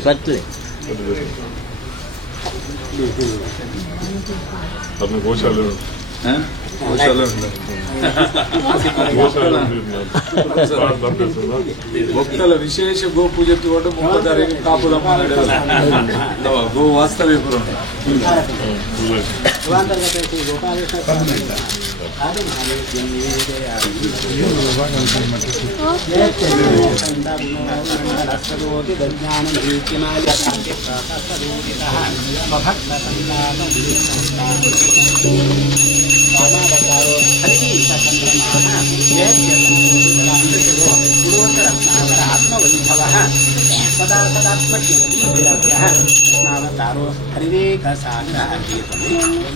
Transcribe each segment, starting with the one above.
पतले अपने गौशाला ಭಕ್ತಲ ವಿಶೇಷ ಗೋ ಪೂಜೆ ತಗೊಂಡು ಮುಖದಾರಿಗೆ ಕಾಪುದಮ್ಮ ಗೋ ವಾಸ್ತವ್ಯ ಪುರ पदार्थात्मक सारो हरिवेक सागरः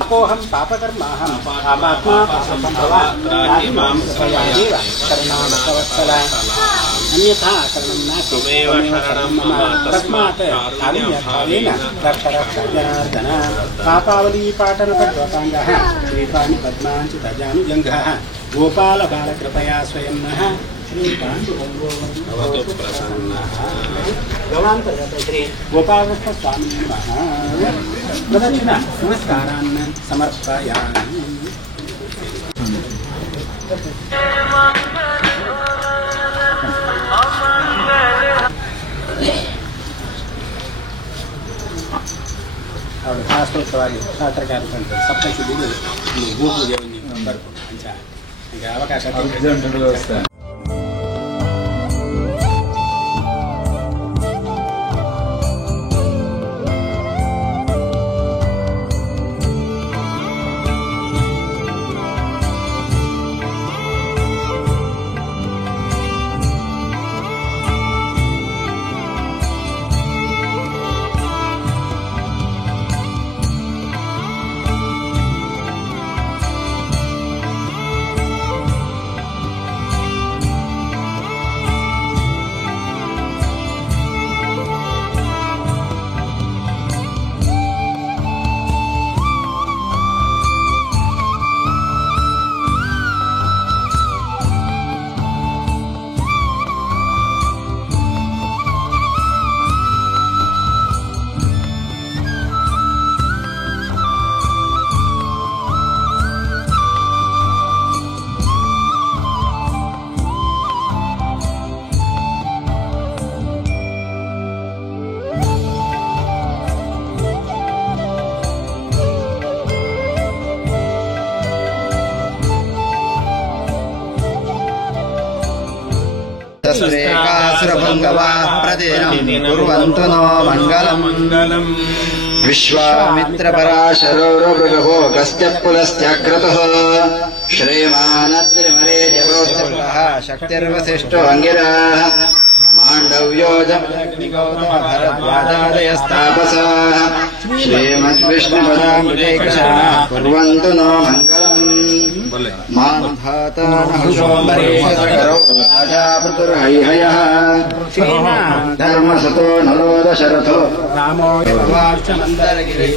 अपोहं पापकर्माहं पापात्मा पापसंभवः याहि मां कृपयादेव शरणागतवत्सल अन्यथा शरणं नास्ति त्वमेव शरणं मम तस्मात् कारुण्यभावेन रक्ष रक्ष जनार्दन पापावलीपाटनपद्वकाङ्गः श्रीपाणि पद्माञ्चितजानुजङ्घः गोपालबालकृपया स्वयं नः भवतु प्रसन्नः श्री गोपालकृष्णस्वामी नमः प्रदक्षिणा नमस्कारान् समर्पयामि ಶಾಸ್ತ್ರೋಕ್ತವಾಗಿ ಶಾಸ್ತ್ರಕಾರರು ಸಪ್ತಶುದ್ಧಿಗೆ ಗೋಪೂಜೆಯನ್ನು ಬರ್ಬೋದು ಅಂಚ ಈಗ ಅವಕಾಶ ವ್ಯವಸ್ಥೆ सुरेकासुरभङ्गवा प्रदेनं कुर्वन्तु नो मङ्गलम् विश्वामित्रपराशरोरभृगभोगस्य पुलस्त्यक्रतुः श्रीमानत्रिमरे जगोत्तमः शक्तिर्वसिष्ठो अङ्गिरः माण्डव्यो भरद्वाजादयस्तापसाः श्रीमद्विष्णुपदाम्बुजैकशरणः कुर्वन्तु नो मङ्गलम् राजापृतुर्हैहयः धर्मसतो नरोदशरथो रामो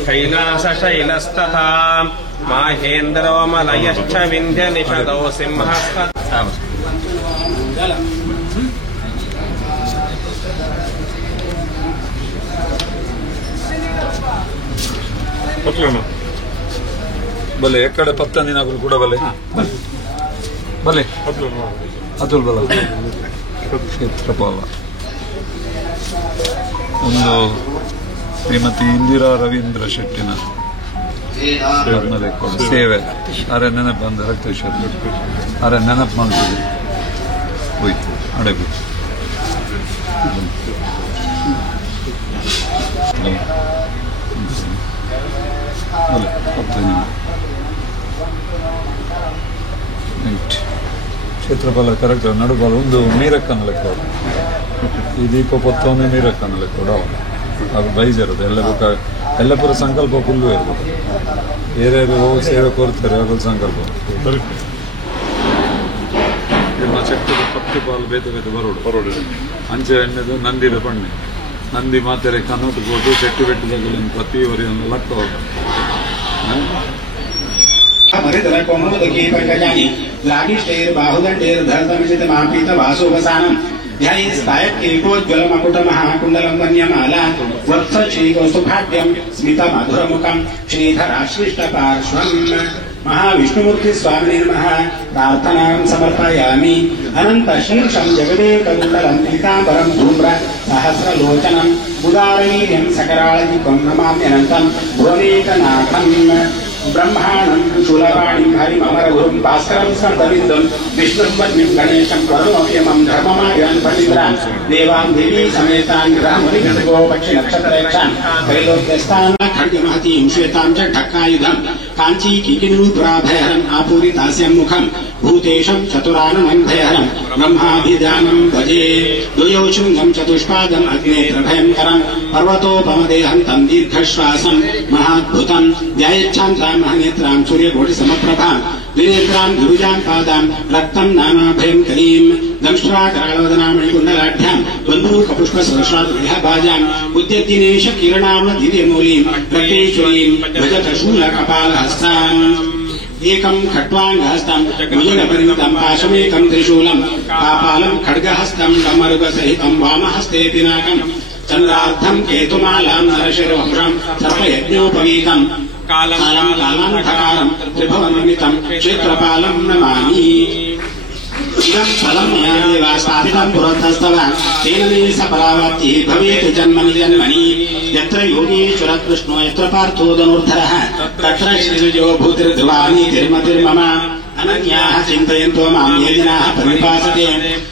कैलासशैलस्तथा माहेन्द्रो मलयश्च विन्ध्यनिषदो सिंहस्तथा भले ಎಕ್ಕಡೆ ಪತ್ತಂದಿನಾಗಲು ಕೂಡ ಭಲೆ ಭಲೆ ಅತುಲ್ ಬಲ ಕ್ಷೇತ್ರಪಾಲ ಒಂದು ಶ್ರೀಮತಿ ಇಂದಿರಾ ರವೀಂದ್ರ ಶೆಟ್ಟಿನ ಸೇವೆ ಅರೆ ನೆನಪು ಬಂದ ರಕ್ತೇಶ್ವರ ಅರೆ ನೆನಪು ಮಾಡ್ತೀವಿ ಹೋಯ್ತು ಅಡೆಬೇಕು ಕ್ಷೇತ್ರಪಾಲ ಕರೆಕ್ಟ್ ನಡುಬಾಲ ಒಂದು ಮೀರಕ್ಕನ ಲೆಕ್ಕ ಈ ದೀಪ ಪೊತ್ತವನ್ನೇ ಮೀರಕ್ಕನ ಲೆಕ್ಕ ಅದು ಬೈಜರದು ಎಲ್ಲ ಪೂರ ಸಂಕಲ್ಪ ಫುಲ್ಲು ಇರ್ಬೋದು ಏರ್ಯಾರು ಹೋಗಿ ಸೇವೆ ಕೋರ್ತಾರೆ ಅದ್ರ ಸಂಕಲ್ಪ ಶಕ್ತಿಗೆ ಪತ್ತು ಪಾಲು ಬೇತೆ ಬೇತೆ ಬರೋಡು ಅಂಚೆ ಎಣ್ಣೆದು ನಂದಿದ ಪಣ್ಣೆ ನಂದಿ ಮಾತೆರೆ ಕನ್ನೋಟು ಹೋದು ಚೆಟ್ಟು ಬೆಟ್ಟದಲ್ಲಿ ಪ್ರತಿಯವರಿ ಒಂದು ಲಕ್ಕ ध्यायेस्तायत्कीर्कोज्ज्वलमकुटमहाकुण्डलं वत्सश्रीकौस्तुभाढ्यं स्मितमधुरमुखं श्रीधराश्लिष्टपार्श्वं महाविष्णुमूर्ति स्वामिने नमः प्रार्थनां समर्पयामि अनन्तशीर्षं जगदेककुण्डलं पीताम्बरं धूम्र सहस्रलोचनं उदारवीर्यं सकराळजित्वं नमाम्यनन्तं भुवनेकनाथं ब्रह्माणं शूलपाणिं हरिममरगुरुं भास्करं स्कन्दविन्दुं विष्णुं वह्निं गणेशं वरुणोऽयमं धर्ममार्गान् पण्डितान् देवां देवी समेतान् ग्रहमुनिगणगोपक्षिनक्षत्ररेक्षान् त्रैलोक्यस्थान् खड्गमहतीं श्वेतां च ढक्कायुधं काञ्ची किकिनूपुराभयहरन् आपूरितास्यं मुखं भूतेशं चतुरानमन्धयहरं ब्रह्माभिधानं भजे द्वयो शृङ्गं चतुष्पादम् अग्नेत्रभयङ्करं पर्वतोपमदेहं तं दीर्घश्वासं महाद्भुतं ध्यायच्छान्तां महनेत्रां सूर्यकोटिसमप्रभां द्विनेत्रां गिरिजां पादां रक्तं नानाभयङ्करीं दंष्ट्राकराळवदनामणिकुण्डलाढ्यां बन्धूकपुष्पसहस्राद्विहभाजां उद्यद्दिनेश किरणाम्न दिव्यमूलीं रक्तेश्वरीं भजत शूलकपालहस्ताम् एकं खट्वाङ्गहस्तं भुजगपरिमितं पाशमेकं त्रिशूलं पापालं खड्गहस्तं कमरुगसहितं वामहस्ते पिनाकं चन्द्रार्धं केतुमालां नरशिरोभ्रं सर्पयज्ञोपवीतं कालान्धकारं त्रिभुवनमितं क्षेत्रपालं नमामि इदं फलं मया देवा स्थापितं पुरतस्तव तेन मे सपरावप्तिः भवेत् जन्मनि जन्मनि यत्र योगीश्वरः कृष्णो यत्र पार्थो धनुर्धरः तत्र श्रीविजयो भूतिर्ध्रुवानीतिर्मतिर्मम अनन्याः चिन्तयन्तो मां ये जनाः परिपासते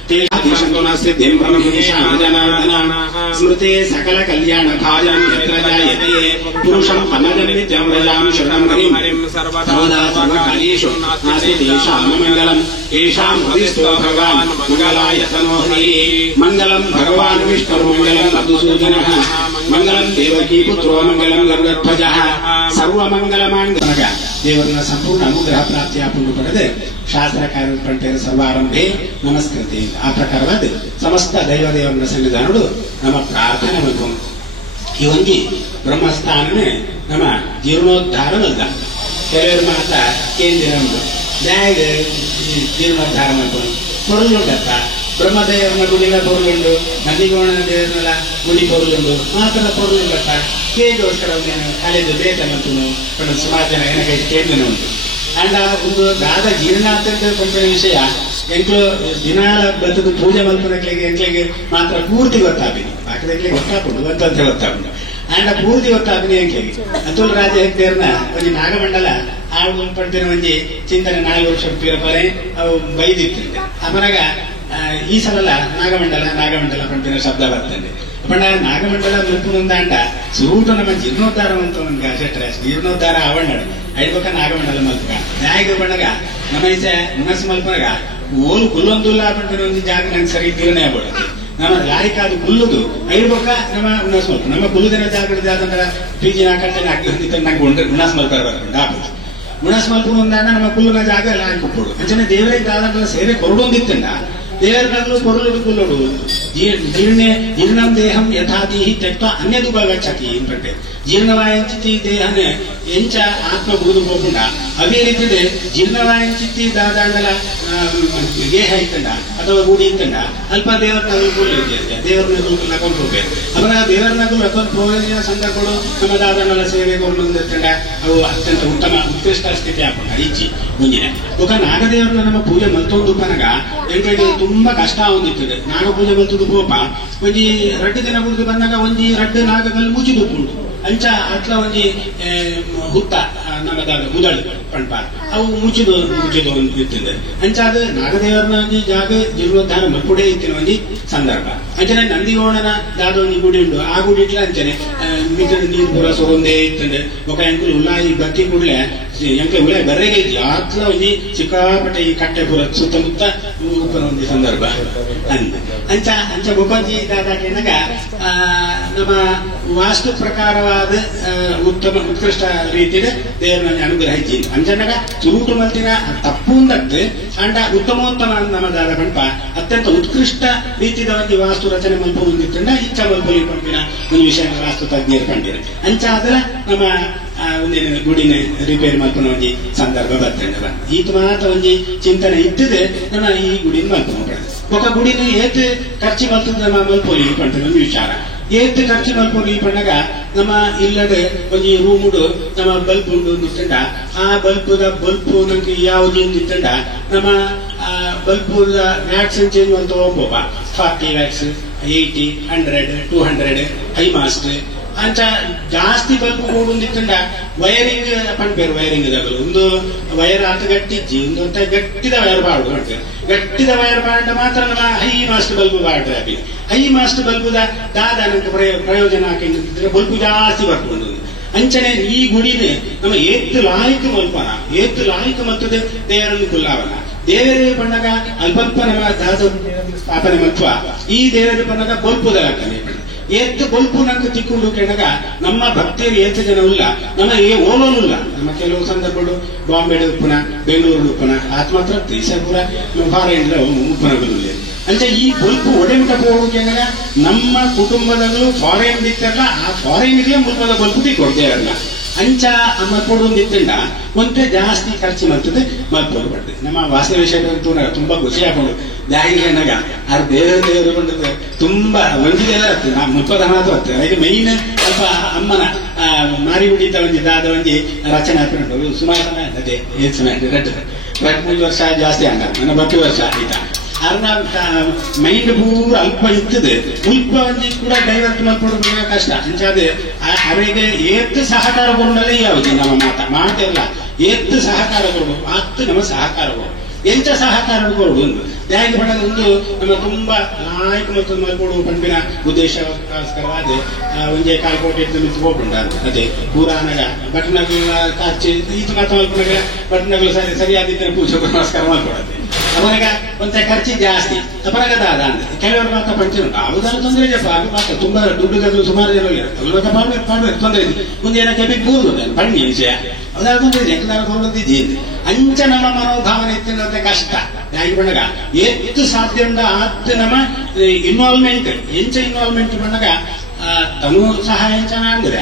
तेषां न सिद्धिं ब्रह्मेशां जनार्दन स्मृते सकलकल्याणभाजं यत्र जायते पुरुषं पनजं नित्यं व्रजामि शरणं हरिं सर्वदा सर्वकालेषु नास्ति तेषां मङ्गलम् येषां हृदिस्थो भगवान् मङ्गलाय तनो हरिः मङ्गलं भगवान् विष्णुर्मङ्गलं मधुसूदनः मङ्गलं देवकी पुत्रो मङ्गलं गरुडध्वजः सर्वमङ्गलमाङ्गलः ದೇವರನ್ನ ಸಂಪೂರ್ಣ ಅನುಗ್ರಹ ಪ್ರಾಪ್ತಿಯ ಪುಣ್ಯ ಪಡೆದು ಶಾಸ್ತ್ರ ಕಾರ್ಯ ಸರ್ವಾರಂಭೆ ನಮಸ್ಕೃತಿ ಆ ಪ್ರಕಾರವಾದ ಸಮಸ್ತ ದೈವದೇವರನ್ನ ಸನ್ನಿಧಾನಗಳು ನಮ್ಮ ಪ್ರಾರ್ಥನೆ ಬೇಕು ಈ ಒಂದು ಬ್ರಹ್ಮಸ್ಥಾನನೇ ನಮ್ಮ ಜೀರ್ಣೋದ್ಧಾರವಲ್ಲ ಕೆಲವರು ಮಾತ ಕೇಂದ್ರ ಬ್ಯಾಗ್ ಜೀರ್ಣೋದ್ಧಾರ ಮಾಡ್ಕೊಂಡು పొరులుండట బ్రహ్మదేవుని గుడిలో పొరులుండు నందిగోణ ದೇವರನ್ನ ಗುಡಿ పొరులుండు ಮಾತ್ರ పొరులుండట ಕೇಗೋಸ್ಕರ నేను ಕಾಲೇಜು ಬೇಕಂತನು पण ಸುಮಾರು ಜನ ಏನಕ್ಕೆ ಕೇಳಿನ ಉಂಟು ಅಂಡ ಒಂದು ದಾದ ಜೀರ್ಣಾರ್ಥದ ಕೊಂಚ ವಿಷಯ ಎಂಕ್ಲು ದಿನಾಲ ಬದುಕು ಪೂಜೆ ಮಲ್ಪನಕ್ಲಿಗೆ ಎಂಕ್ಲಿಗೆ ಮಾತ್ರ ಪೂರ್ತಿ ಗೊತ್ತಾಗಬೇಕು ಬಾಕಿದಕ್ಕೆ ಗೊತ್ತಾಗ್ಬೋದು ಅಂತ ಗೊತ್ತಾಗ್ಬೋದು ಅಂಡ ಪೂರ್ತಿ ಗೊತ್ತಾಗಲಿ ಎಂಕ್ಲಿಗೆ ಅತುಲ್ ರಾಜ ಹೆಗ್ಡೇರ್ನ ಒಂದು ನಾಗಮಂಡಲ ಆಳು ಪಡ್ತಿರೋ ಒಂದು ಚಿಂತನೆ 4 ವರ್ಷ ಪೀರಪರೆ ಅವು ಬೈದಿತ್ತಿದ್ದೆ ಅಮರಾಗ ಈ ಸಲ ನಾಗಮಂಡಲ ಪಡ್ತಿರೋ ಶಬ್ದ ಬರ್ತದೆ पण नागमंडल मल्पुंदांड सूट नम जीर्णोद्धारवंत गाजट्रे जीर्णोद्धार आवडनाడు ಐದಕ ನಾಗಮಂಡಲ ಮಲ್ಪಗ ನ್ಯಾಯ ಬಣ್ಣಗ ನಮೈಸೆ ಮನಸ್ ಮಲ್ಪಗ ಓಲು ಕುಲ್ಲೊಂದುಲ್ಲ ಪಂತ ಒಂದು ಜಾಗ ನಂಗೆ ಸರಿ ತೀರ್ಣೆ ಆಗ್ಬೋದು ನಮ್ಮ ಲಾಯ್ಕ ಅದು ಕುಲ್ಲುದು ಐದಕ ನಮ್ಮ ಉನ್ನಸ್ ಮಲ್ಪ ನಮ್ಮ ಕುಲ್ಲುದಿನ ಜಾಗದ ಪಿಜಿ ನಾಕಂತ ಹಾಕಿದ್ರೆ ನಂಗೆ ಉನ್ನಸ್ ಮಲ್ಪರ ಬರ್ಕೊಂಡು ಆಪೋದು ಉನ್ನಸ್ ಮಲ್ಪುಂದಾಂಡ ನಮ್ಮ ಕುಲ್ಲುನ ಜಾಗ ಲಾಯ್ಕ ಕೊಡು ಅಂಚನೆ ದೇವರಿಗೆ ದಾದಂತ ಸೇವೆ ಕೊರಡೊಂದಿತ್ತಂಡ ದೇವರನ್ನು ಕೊರಳುಡು ಕುಲ್ಲುಡು जीर्णं देहं यथाति त्यक्त्वा अन्यदुप गच्छति अंटे जीर्णवायंचिति देहने ಎಂಚ ಆತ್ಮ ಬೂದು ಹೋಗುಂಡ ಅದೇ ರೀತಿ ಜೀರ್ಣವಾಯಂಚಿತಿ ದಾದಾಂಡಲ ದೇಹ ಇತ್ತಂಡ ಅಥವಾ ಗುಡಿ ಇತ್ತಂಡ ಅಲ್ಪ ದೇವರನ್ನ ಕೂಲಿರುತ್ತೆ ದೇವರನ್ನ ನಕೊಂಡು ಹೋಗ್ಬೇಕು ಅವರ ದೇವರನ್ನ ನಕೊಂಡು ಪ್ರಯೋಜನ ಸಂದರ್ಭಗಳು ನಮ್ಮ ದಾದಾಂಡಲ ಸೇವೆ ಕೊಂಡೊಂದಿತ್ತಂಡ ಅವು ಅತ್ಯಂತ ಉತ್ಕೃಷ್ಟ ಸ್ಥಿತಿ ಹಾಕೊಂಡ ಇಚ್ಚಿ ಮುಂದಿನ ఒక ನಾಗದೇವರನ್ನ ನಮ್ಮ ಪೂಜೆ ಮಲ್ತೊಂದು ಪನಗ ಎಂಗಳಿಗೆ ತುಂಬಾ ಕಷ್ಟ ಹೊಂದಿರ್ತದೆ ನಾಗ ಪೂಜೆ ಮಲ್ತೊಂದು ಕೋಪ ಒಂಜಿ 2 ದಿನ ಮುಗಿದು ಬಂದಾಗ ಒಂಜಿ 2 ನಾಗದಲ್ಲಿ ಮುಚ್ಚಿದುಪ್ಪುಂಡು ಅಂಚ ಅಟ್ಲ ಒಂಜಿ ಹುತ್ತ ನಮ್ಮದಾದ ಉದಳು ಪಂಪ ಅವು ಮುಚ್ಚಿದು ಇರ್ತದೆ ಅಂಚಾದ ನಾಗದೇವರನ ಜಾಗ ಜೀರ್ಣೋದ್ಧಾರ ಮಲ್ಪುಡೆ ಇತ್ತಿನ ಒಂಜಿ ಸಂದರ್ಭ ಅಂಚನೆ ನಂದಿಗೋಣನ ದಾದ ಒಂಜಿ ಗುಡಿ ಉಂಡು ಆ ಗುಡಿ ಇಟ್ಲ ಅಂಚನೆ ಮಿತ್ರ ನೀರು ಪೂರ ಸೊಂದೇ ಇತ್ತಂಡೆ ಒಕ ಎಂಕುಲು ಉಲಾಯಿ ಬತ್ತಿ ಕೂಡಲೇ ಎಂಕೆ ಉಲಾಯಿ ಬರ್ರೆಗೆ ಅತ್ಲ ಒಂಜಿ ಸಿಕ್ಕಾಪಟ್ಟೆ ಈ ಕಟ್ಟೆ ಪೂರ ಸುತ್ತಮುತ್ತ ಉಪ್ಪನ ಒಂಜಿ ಸಂದರ್ಭ ಅಂಚ ಬೊಕೊಂಜಿ ದಾದಾಕೆನಾಗ ನಮ್ಮ ವಾಸ್ತು ಪ್ರಕಾರವಾದ ಉತ್ಕೃಷ್ಟ ರೀತಿಯ ದೇವರನ್ನ ಅನುಗ್ರಹಿಸಿ ಅಂಜನಗ ಚುರುಟು ಮಲ್ತಿನ ತಪ್ಪುಂದಕ್ಕೆ ಅಂಡ ಉತ್ತಮೋತ್ತಮ ನಮ್ಮದಾದ ಪಂಪ ಅತ್ಯಂತ ಉತ್ಕೃಷ್ಟ ರೀತಿಯ ಒಂದು ವಾಸ್ತು ರಚನೆ ಮಲ್ಪ ಹೊಂದಿತ್ತಂಡ ಇಚ್ಛ ಮಲ್ಪಲಿ ಪಂಪಿನ ಒಂದು ವಿಷಯ ವಾಸ್ತು ತಜ್ಞರು ಕಂಡಿರು ಅಂಚ ಆದ್ರೆ ನಮ್ಮ ಒಂದಿನ ಗುಡಿನ ರಿಪೇರಿ ಮಲ್ಪನ ಒಂಜಿ ಸಂದರ್ಭ ಬರ್ತಂಡ ಈತ ಮಾತ್ರ ಒಂಜಿ ಚಿಂತನೆ ಇದ್ದದೆ ನಮ್ಮ ಈ ಗುಡಿನ ಮಲ್ಪ ఒక గుడిని ఏత్ ఖర్చు మల్తుంది ನಮ್ಮ ಮಲ್ಪೋಲಿ ಪಂಪಿನ ಒಂದು ವಿಚಾರ ಏತ್ ಖರ್ಚು ಮಲ್ಪೋಲಿ ಪಂಡಗ ನಮ್ಮ ಇಲ್ಲದೆ ಒಂದು ರೂಮುಡು ನಮ್ಮ ಬಲ್ಬ್ ಉಂಡು ನಿಂತಂಡ ಆ ಬಲ್ಬದ ಬಲ್ಬು ನಂಗೆ ಯಾವುದು ನಿಂತಂಡ ನಮ್ಮ ಬಲ್ಬದ ವ್ಯಾಟ್ಸ್ ಚೇಂಜ್ ಅಂತ ಹೋಗ್ಬೋಬ 40 ವ್ಯಾಟ್ಸ್ 80 100 200 ಹೈ ಮಾಸ್ಟ್ ಅಂಚ ಜಾಸ್ತಿ ಬಲ್ಬ್ ಕೂಡುಂದಿತ್ತಂಡ ವೈರಿಂಗ್ ಪಂಪೇರು ವೈರಿಂಗ್ ಇದಾಗಲು ಒಂದು ವೈರ್ ಆತ ಗಟ್ಟಿಜ್ಜಿ ಒಂದು ಗಟ್ಟಿದ ವೈರ್ ಬಾಡು ಮಾಡ್ತೇವೆ ಗಟ್ಟಿದ ವೈರ್ ಬಾಡ ಮಾತ್ರ ನಮ್ಮ ಹೈ ಮಾಸ್ಟ್ ಬಲ್ಬ್ ಬಾಡ್ರೆ ಹೈ ಮಾಸ್ಟ್ ಬಲ್ಬುದ ದಾದ ಪ್ರಯೋಜನ ಹಾಕಿದ್ರೆ ಬಲ್ಬು ಜಾಸ್ತಿ ಬರ್ಕೊಂಡು ಅಂಚನೆ ಈ ಗುಡಿನೇ ನಮ್ಮ ಏತ್ತು ಲಾಯಿಕ ಮಲ್ಪನ ಏತ್ತು ಲಾಯಿಕ ಮತ್ತದ ದೇವರನ್ನು ಕುಲ್ಲಾವಲ್ಲ ದೇವರ ಪಂಡಗ ಅಲ್ಪಲ್ಪ ನಮ್ಮ ದಾದ ಸ್ಥಾಪನೆ ಮತ್ವ ಈ ದೇವರ ಪಂಡಗ ಗೊಲ್ಪುದಾಗ್ತಾನೆ ಏತ್ ಗೊಲ್ಪು ನಂಗೆ ತಿಕ್ಕೊಂಡು ಕೆಣಗ ನಮ್ಮ ಭಕ್ತಿಯರು ಏತ್ ಜನ ಇಲ್ಲ ನಮ್ಮ ಓಲೋನಿಲ್ಲ ನಮ್ಮ ಕೆಲವು ಸಂದರ್ಭಗಳು ಬಾಂಬೆ ಉಪ್ಪುನ ಬೆಂಗಳೂರು ಉಪ್ಪುನ ಆತ್ ಮಾತ್ರ ತ್ರೀಸಪುರ ಫಾರಿನ್ ಉಪ್ಪುನಗಳಿಲ್ಲ ಅಂದ್ರೆ ಈ ಗೊಲ್ಪು ಒಡೆಮಟ ಹೋಗು ಕೆಣಗ ನಮ್ಮ ಕುಟುಂಬದಲ್ಲೂ ಫಾರಿನ್ ದಿತ್ತಲ್ಲ ಆ ಫಾರಿನ್ಗೆ ಮುಲ್ಪದ ಗೊಲ್ಪು ತಿಕ್ಕೊಡ್ತೇವಲ್ಲ ಅಂಚ ಮಲ್ಪೊಡುಂದಿತ್ತಂಡ ಒಂದೇ ಜಾಸ್ತಿ ಖರ್ಚು ಮಾಡ್ತದೆ ಮಲ್ಪೊಡು ಬರ್ತದೆ ನಮ್ಮ ವಾಸ್ತವೇಶ್ವರಂತೂ ತುಂಬಾ ಖುಷಿ ಹಾಕೊಂಡು ದಾಗಿನಾಗ ಆ ದೇವರು ಕೊಂಡದ್ದು ತುಂಬಾ ಒಂದಿದೆಲ್ಲ ಆಗ್ತದೆ ನಾ ಮುಲ್ಪದ ಮಾತು ಆಗ್ತದೆ ಅದಕ್ಕೆ ಮೈನ್ ಸ್ವಲ್ಪ ಅಮ್ಮನ ಮಾರಿ ಬಿಡಿತ ಒಂದಿ ದಾದ ಒಂದಿ ರಚನೆ ಹಾಕೊಂಡು ಸುಮಾರು ಸಮಯ ಅದೇ ಏನ್ ಸಮಯ 2-3 ವರ್ಷ ಜಾಸ್ತಿ ಹಂಗ ನನ್ನ 10 ವರ್ಷ ಆಯ್ತಾ ಅರ್ನ ಮೈಂಡ್ ಪೂರ ಅಲ್ಪ ಇರ್ತದೆ ಉಲ್ಪ ಒಂದಿ ಕೂಡ ಡೈವರ್ಟ್ ಮಾಡ್ಕೊಂಡು ಕಷ್ಟ ಅಂಚಾದೆ ಅವರಿಗೆ ಏತ್ ಸಹಕಾರ ಕೊಡಲೇ ಯಾವುದು ನಮ್ಮ ಮಾತೆಲ್ಲ ಏತ್ ಸಹಕಾರ ಕೊಡ್ಬೇಕು ಅತ್ತು ನಮ್ಮ ಸಹಕಾರ ಕೊಡು ಎಂತ ಸಹಕಾರ ಕೊಡು ಒಂದು ಧ್ಯಾನ ಪಡೆದ ಒಂದು ನಮ್ಮ ತುಂಬಾ ನಾಯಕ ಮತ್ತು ಮಲ್ಕೊಡು ಪಂಪಿನ ಉದ್ದೇಶಕ್ಕೋಸ್ಕರವಾದ ಒಂದೇ ಕಾಲ್ಕೋಟೆ ಮಿತ್ಕೊಂಡ ಅದೇ ಪುರಾಣಗ ಬಟ್ನಗಳ ಕಾಚಿ ಇದು ಮಾತ್ರ ಮಲ್ಕೊಂಡಾಗ ಬಟ್ನಗಳು ಸರಿಯಾದ ಪೂಜೆ ನಮಸ್ಕಾರ ಮಾಡ್ಕೊಡತ್ತೆ ಅವನಿಗ ಒಂದ ಖರ್ಚು ಜಾಸ್ತಿ ಅಪರಾಗ ದಾದ ಅಂತ ಕೆಲವರು ಮಾತ್ರ ಪಂಚ ಯಾವುದಾದ್ರು ತೊಂದರೆ ಜಪ ಅದು ಮಾತ್ರ ತುಂಬಾ ದುಡ್ಡು ಸುಮಾರು ಜನ ಇರುತ್ತೆ ಮಾಡ್ಬೇಕು ತೊಂದರೆ ಇದೆ ಮುಂದೆ ಏನೋ ಕೆಪಿಗೆ ಕೂರು ಬನ್ನಿ ವಿಷಯ ಅದಾದ ತೊಂದರೆ ಎಂಕದಾರು ತೊಗೊಂಡಿದ್ದೀನಿ ಅಂಚ ನಮ್ಮ ಮನೋಭಾವನೆ ಎತ್ತಿನಂತೆ ಕಷ್ಟ ಯಾಕೆ ಬಂದಾಗ ಎಷ್ಟು ಸಾಧ್ಯ ಉಂಡ ಆತ್ ನಮ್ಮ ಇನ್ವಾಲ್ವ್ಮೆಂಟ್ ಎಂಚ ಇನ್ವಾಲ್ವ್ಮೆಂಟ್ ಬಂದಾಗ ತನು ಸಹಾಯ ಎಂಚನ ಅಂದ್ರೆ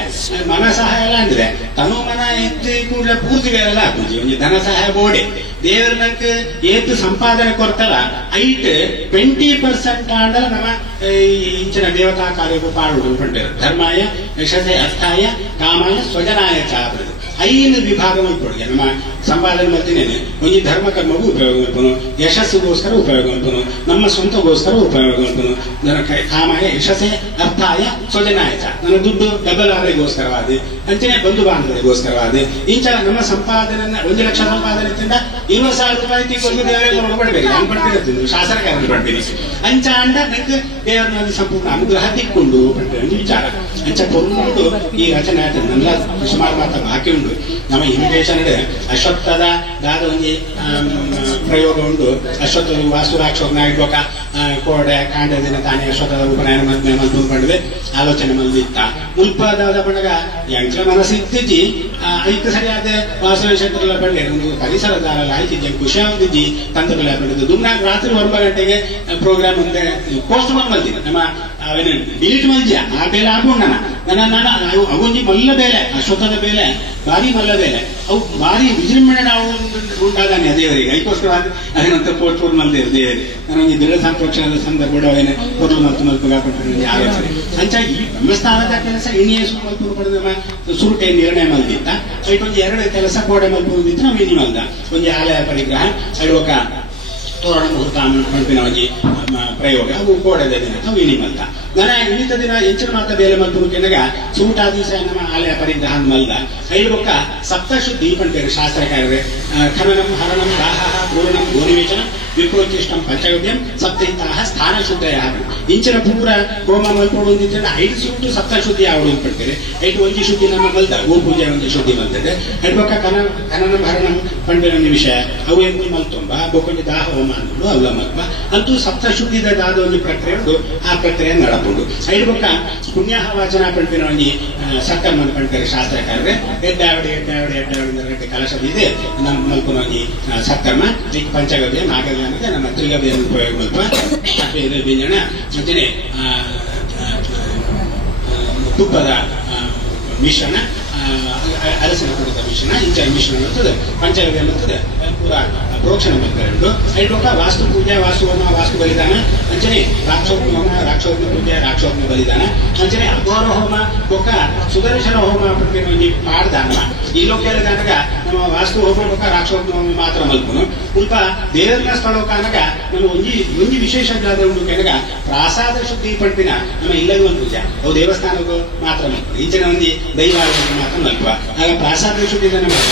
ಮನ ಸಹಾಯ ಎಲ್ಲ ಅಂದ್ರೆ ತನು ಮನ ಎತ್ತಿ ಕೂಡಲೇ ಪೂರ್ತಿ ಬೇರೆಲ್ಲ ಹಾಕುದು ಒಂದು ಧನ ಸಹಾಯ ಬೋಡೆ ದೇವರ ನಂಗೆ ಏತು ಸಂಪಾದನೆ ಕೊಡ್ತಾರ ಐಟ್ 20% ಆಂಡಲ ನಮ್ಮ ಇಂಚಿನ ದೇವತಾ ಕಾರ್ಯಕ್ಕೂ ಪಾಡುವುದು ಪಂಡಿರು ಧರ್ಮಾಯ ಯಶಸ್ಸೆ ಅರ್ಥಾಯ ಕಾಮಾಯ ಸ್ವಜನಾಯ ಚಾಪದು 5 ವಿಭಾಗ ಮಾಡ್ಕೊಡ್ಗೆ ನಮ್ಮ ಸಂಪಾದನೆ ಮಾಡ್ತೀನಿ ಒಂದು ಧರ್ಮ ಕರ್ಮಗೂ ಉಪಯೋಗ ಮಾಡ್ಬೋದು ಯಶಸ್ಸಿಗೋಸ್ಕರ ಉಪಯೋಗ ಮಾಡ್ಬೋದು ನಮ್ಮ ಸ್ವಂತಗೋಸ್ಕರ ಉಪಯೋಗ ಮಾಡ್ಬೋದು ನನ್ನ ಕಾಮಾಯ ಯಶಸ್ಸೆ ಅರ್ಥಾಯ ಸ್ವಜನಾಯ ಚ ನನ್ನ ದುಡ್ಡು ಡಬಲ್ ಆದಾಯಗೋಸ್ಕರವಾದ ಅಂಚನೆ ಬಂಧು ಬಾಂಧವರಿಗೋಸ್ಕರವಾದ ಇಂಚ ನಮ್ಮ ಸಂಪಾದನೆ 1 ಲಕ್ಷ ಸಂಪಾದನೆ ತಿಂದ 20,000 ರೂಪಾಯಿ ತಿಂಗಳು ದೇವರಲ್ಲಿ ನೋಡ್ಕೊಡ್ಬೇಕು ನಾನು ಪಡ್ತಿರ್ತೀನಿ ಶಾಸನಕಾರರು ಪಡ್ತೀನಿ ಅಂಚ ಅಂಡ ನಂಗೆ ದೇವರಲ್ಲಿ ಸಂಪೂರ್ಣ ಅನುಗ್ರಹ ತಿಕ್ಕೊಂಡು ಪಡ್ತೇವೆ ಒಂದು ವಿಚಾರ ಅಂಚ ಕೊಂಡು ಈ ರಚನೆ ಆಗ್ತದೆ ನನ್ನ ಸುಮಾರು ಮಾತ್ರ ಬಾಕಿ ಉಂಟು ನಮ್ಮ ಇನ್ವಿಟೇಷನ್ ಅಶ್ವತ್ಥದ ದಾದ ಒಂದು ಪ್ರಯೋಗ ಉಂಟು ಅಶ್ವತ್ಥ ವಾಸ್ತು ರಾಕ್ಷೋಗ್ನ ಇಡ್ಬೇಕ ಕೋಡೆ ಕಾಂಡದಿನ ತಾನೇ ಅಶ್ವತ್ಥದ ಉಪನಯನ ಮಲ್ಕೊಂಡಿದೆ ಆಲೋಚನೆ ಮಲ್ದಿತ್ತ ಉಲ್ಪದಾದ ಬಣ್ಣಗ ಯಂತ್ರ ಮನಸ್ಸಿದ್ದಿ ಐದು ಸರಿಯಾದ ವಾಸ್ತವೇಶ್ವರ ಬಂಡೆ ಒಂದು ಪರಿಸರದಾರಲ್ಲ ಆಯ್ತಿದ್ದೆ ಖುಷಿ ಆಗಿದ್ದಿ ತಂತ್ರಗಳ ಬಂದಿದ್ದು ದುಮ್ನಾಗ ರಾತ್ರಿ 9 ಗಂಟೆಗೆ ಪ್ರೋಗ್ರಾಮ್ ಮುಂದೆ ಪೋಸ್ಟ್ ಮಲ್ದಿದ್ದೆ ನಮ್ಮ ಅವನ ಡಿಲೀಟ್ ಮಲ್ಜಿಯ ಆ ಬೇಲೆ ಆಗೋಣ ನನ್ನ ಅವೊಂದು ಮಲ್ಲ ಬೇಲೆ ಅಶ್ವತ್ಥದ ಬೇಲೆ ಭಾರಿ ಮಲ್ಲ ಬೇಲೆ ಅವು ಭಾರಿ ವಿಜೃಂಭಣೆ ನಾವು ಉಂಟಾದಾನೆ ದೇವರಿಗೆ ಅದಕ್ಕೋಸ್ಕರ ಅದನ್ನಂತ ಪೋಸ್ಟ್ ಮಲ್ದೆ ದೇವರಿಗೆ ನನಗೆ ದೃಢ ಸಂರಕ್ಷಣದ ಸಂದರ್ಭ ಅವನ ಪೊರ್ಲು ಮತ್ತು ಮಲ್ಪಗಾಕೊಂಡು ಆಲೋಚನೆ ಅಂಚ ಈ ಬ್ರಹ್ಮಸ್ಥಾನದ ಕೆಲಸ ಎಣ್ಣೆಯ ಮಲ್ಪೂರು ಪಡೆದ ಸುರುಟೆ ನಿರ್ಣಯ ಮಲ್ದಿತ್ತ ಅದಕ್ಕೊಂದು 2 ಕೆಲಸ ಕೋಡೆ ಮಲ್ಪೂರಿದ್ದು ನಾವು ಇನಿ ಮಲ್ದ ಒಂದು ಆಲಯ ಪರಿಗ್ರಹ ಅಡುವಕ ತೋರಣ ಮುಹೂರ್ತ ಪಂಪಿನ ಒಂದು ಪ್ರಯೋಗ ಅವು ಕೋಡೆದ ದಿನ ನಾವು ಇನಿ ಮಲ್ದ ನನ್ನ ಇನ್ನಿತ ದಿನ ಎಂಚಿನ ಮಾತ ಬೇಲೆ ಮಲ್ಪುರು ಕೆನಗ ಸೂಟಾದಿಸ ನಮ್ಮ ಆಲಯ ಪರಿಗ್ರಹ ಮಲ್ದ ಐಡುಬೊಕ್ಕ ಸಪ್ತಶುದ್ಧಿ ಪಂಪೇರು ಶಾಸ್ತ್ರಕಾರರೇ ಖನನಂ ಹರಣಂ ದಾಹ ಪೂರ್ಣಂ ಗೋನಿವೇಚನ ವಿಪ್ರೋಚಿಷ್ಟಂ ಪಂಚಗವ್ಯಂ ಸಪ್ತೈತಾಹ ಸ್ಥಾನ ಶುದ್ಧಯ ಇಂಚಿನ ಪೂರ ಹೋಮ ಮಲ್ಪೋಡು ಅಂದಿದ್ರೆ 5 ಸುಟ್ಟು ಸಪ್ತಶುದ್ಧಿ ಆವಡು ಪಡ್ತೇವೆ 5 ಒಂಜಿ ಶುದ್ಧಿ ನಮ್ಮ ಮಲ್ದ ಗೋ ಪೂಜೆ ಒಂದು ಶುದ್ಧಿ ಮಲ್ತದೆ ಐಡುಬೊಕ್ಕ ಖನನಂ ಹರಣಂ ಪಂಪಿನ ವಿಷಯ ಅವು ಎಂತಿ ಮಲ್ತೊಂಬ ಬೊಕ್ಕೊಂದು ದಾಹ ಹೋಮ ಅಂದ್ಬಿಡು ಅವಲ ಮಲ್ಪ ಅಂತೂ ಸಪ್ತಶುದ್ಧಿದ ದಾದ ಒಂದು ಪ್ರಕ್ರಿಯೆ ಉಂಟು ಆ ಪ್ರಕ್ರಿಯೆ ನಡಪುಂಡು ಐಡುಬೊಕ್ಕ ಪುಣ್ಯಾಹ ವಾಚನ ಪಂಪಿನ ಒಂದು ಸಕ್ಕರ್ಮನ್ ಪಂಪೇರು ಶಾಸ್ತ್ರಕಾರರೇ ಎಡ್ಡಾವಡಿ ಕಲಶದಿದೆ ನಮ್ಮ ಮಲ್ಪನ ಒಂದು ಸಕ್ಕರ್ಮ ಪಂಚಗವ್ಯ ನಾಗವ್ಯ ನಮ್ಮ ತ್ರಿಗವ್ಯ ಉಪಯೋಗ ಮಲ್ಪ ವ್ಯಂಜನ ಅಂತೆಯೇ ತುಪ್ಪದ ಮಿಶ್ರಣ ಅರಸಿನ ಕುಡಿದ ಮಿಶ್ರಣ ಇಂಚರ ಮಿಶ್ರಣ ಇರ್ತದೆ ಪಂಚಗವ್ಯ ಇರ್ತದೆ ಪೂರ ಪ್ರೋಕ್ಷಣ ಮಾಡ್ತಾರೆ ಐಟೊಕ್ಕ ವಾಸ್ತು ಪೂಜೆ ವಾಸ್ತು ಹೋಮ ವಾಸ್ತು ಬಲಿದಾನ ಅಂಚನೆ ರಾಕ್ಷೋಗ್ನಿ ಹೋಮ ರಾಕ್ಷೋಗ್ನಿ ಪೂಜೆ ರಾಕ್ಷೋಗ್ನಿ ಬಲಿದಾನ ಅಂಚನೆ ಅಘೋರ ಹೋಮ ಬೊಕ್ಕ ಸುದರ್ಶನ ಹೋಮ ಪಡ್ಕೊಂಡು ಮಾಡ್ದಾನ ಈ ಲೋಕದ ಕಾನಗ ನಮ್ಮ ವಾಸ್ತು ಹೋಮ ಬೊಕ್ಕ ರಾಕ್ಷೋಗ್ನಿ ಹೋಮ ಮಾತ್ರ ಮಲ್ಪನು ಉಲ್ಪ ದೇವರ ಸ್ಥಳ ಕಾನಗ ನಮ್ಮ ಒಂಜಿ ವಿಶೇಷ ಉಂಟು ಕೆನಗ ಪ್ರಾಸಾದ ಶುದ್ಧಿ ಪಡ್ಪಿನ ನಮ್ಮ ಇಲ್ಲದ ಒಂದು ಪೂಜೆ ಅವು ದೇವಸ್ಥಾನಕ್ಕೂ ಮಾತ್ರ ಮಲ್ಪನು ಇಂಚಿನ ಒಂದು ದೈವಾಲಯಕ್ಕೆ ಮಾತ್ರ ಮಲ್ಪ ಆಗ ಪ್ರಾಸಾದ ಶುದ್ಧಿ ನಮ್ಮ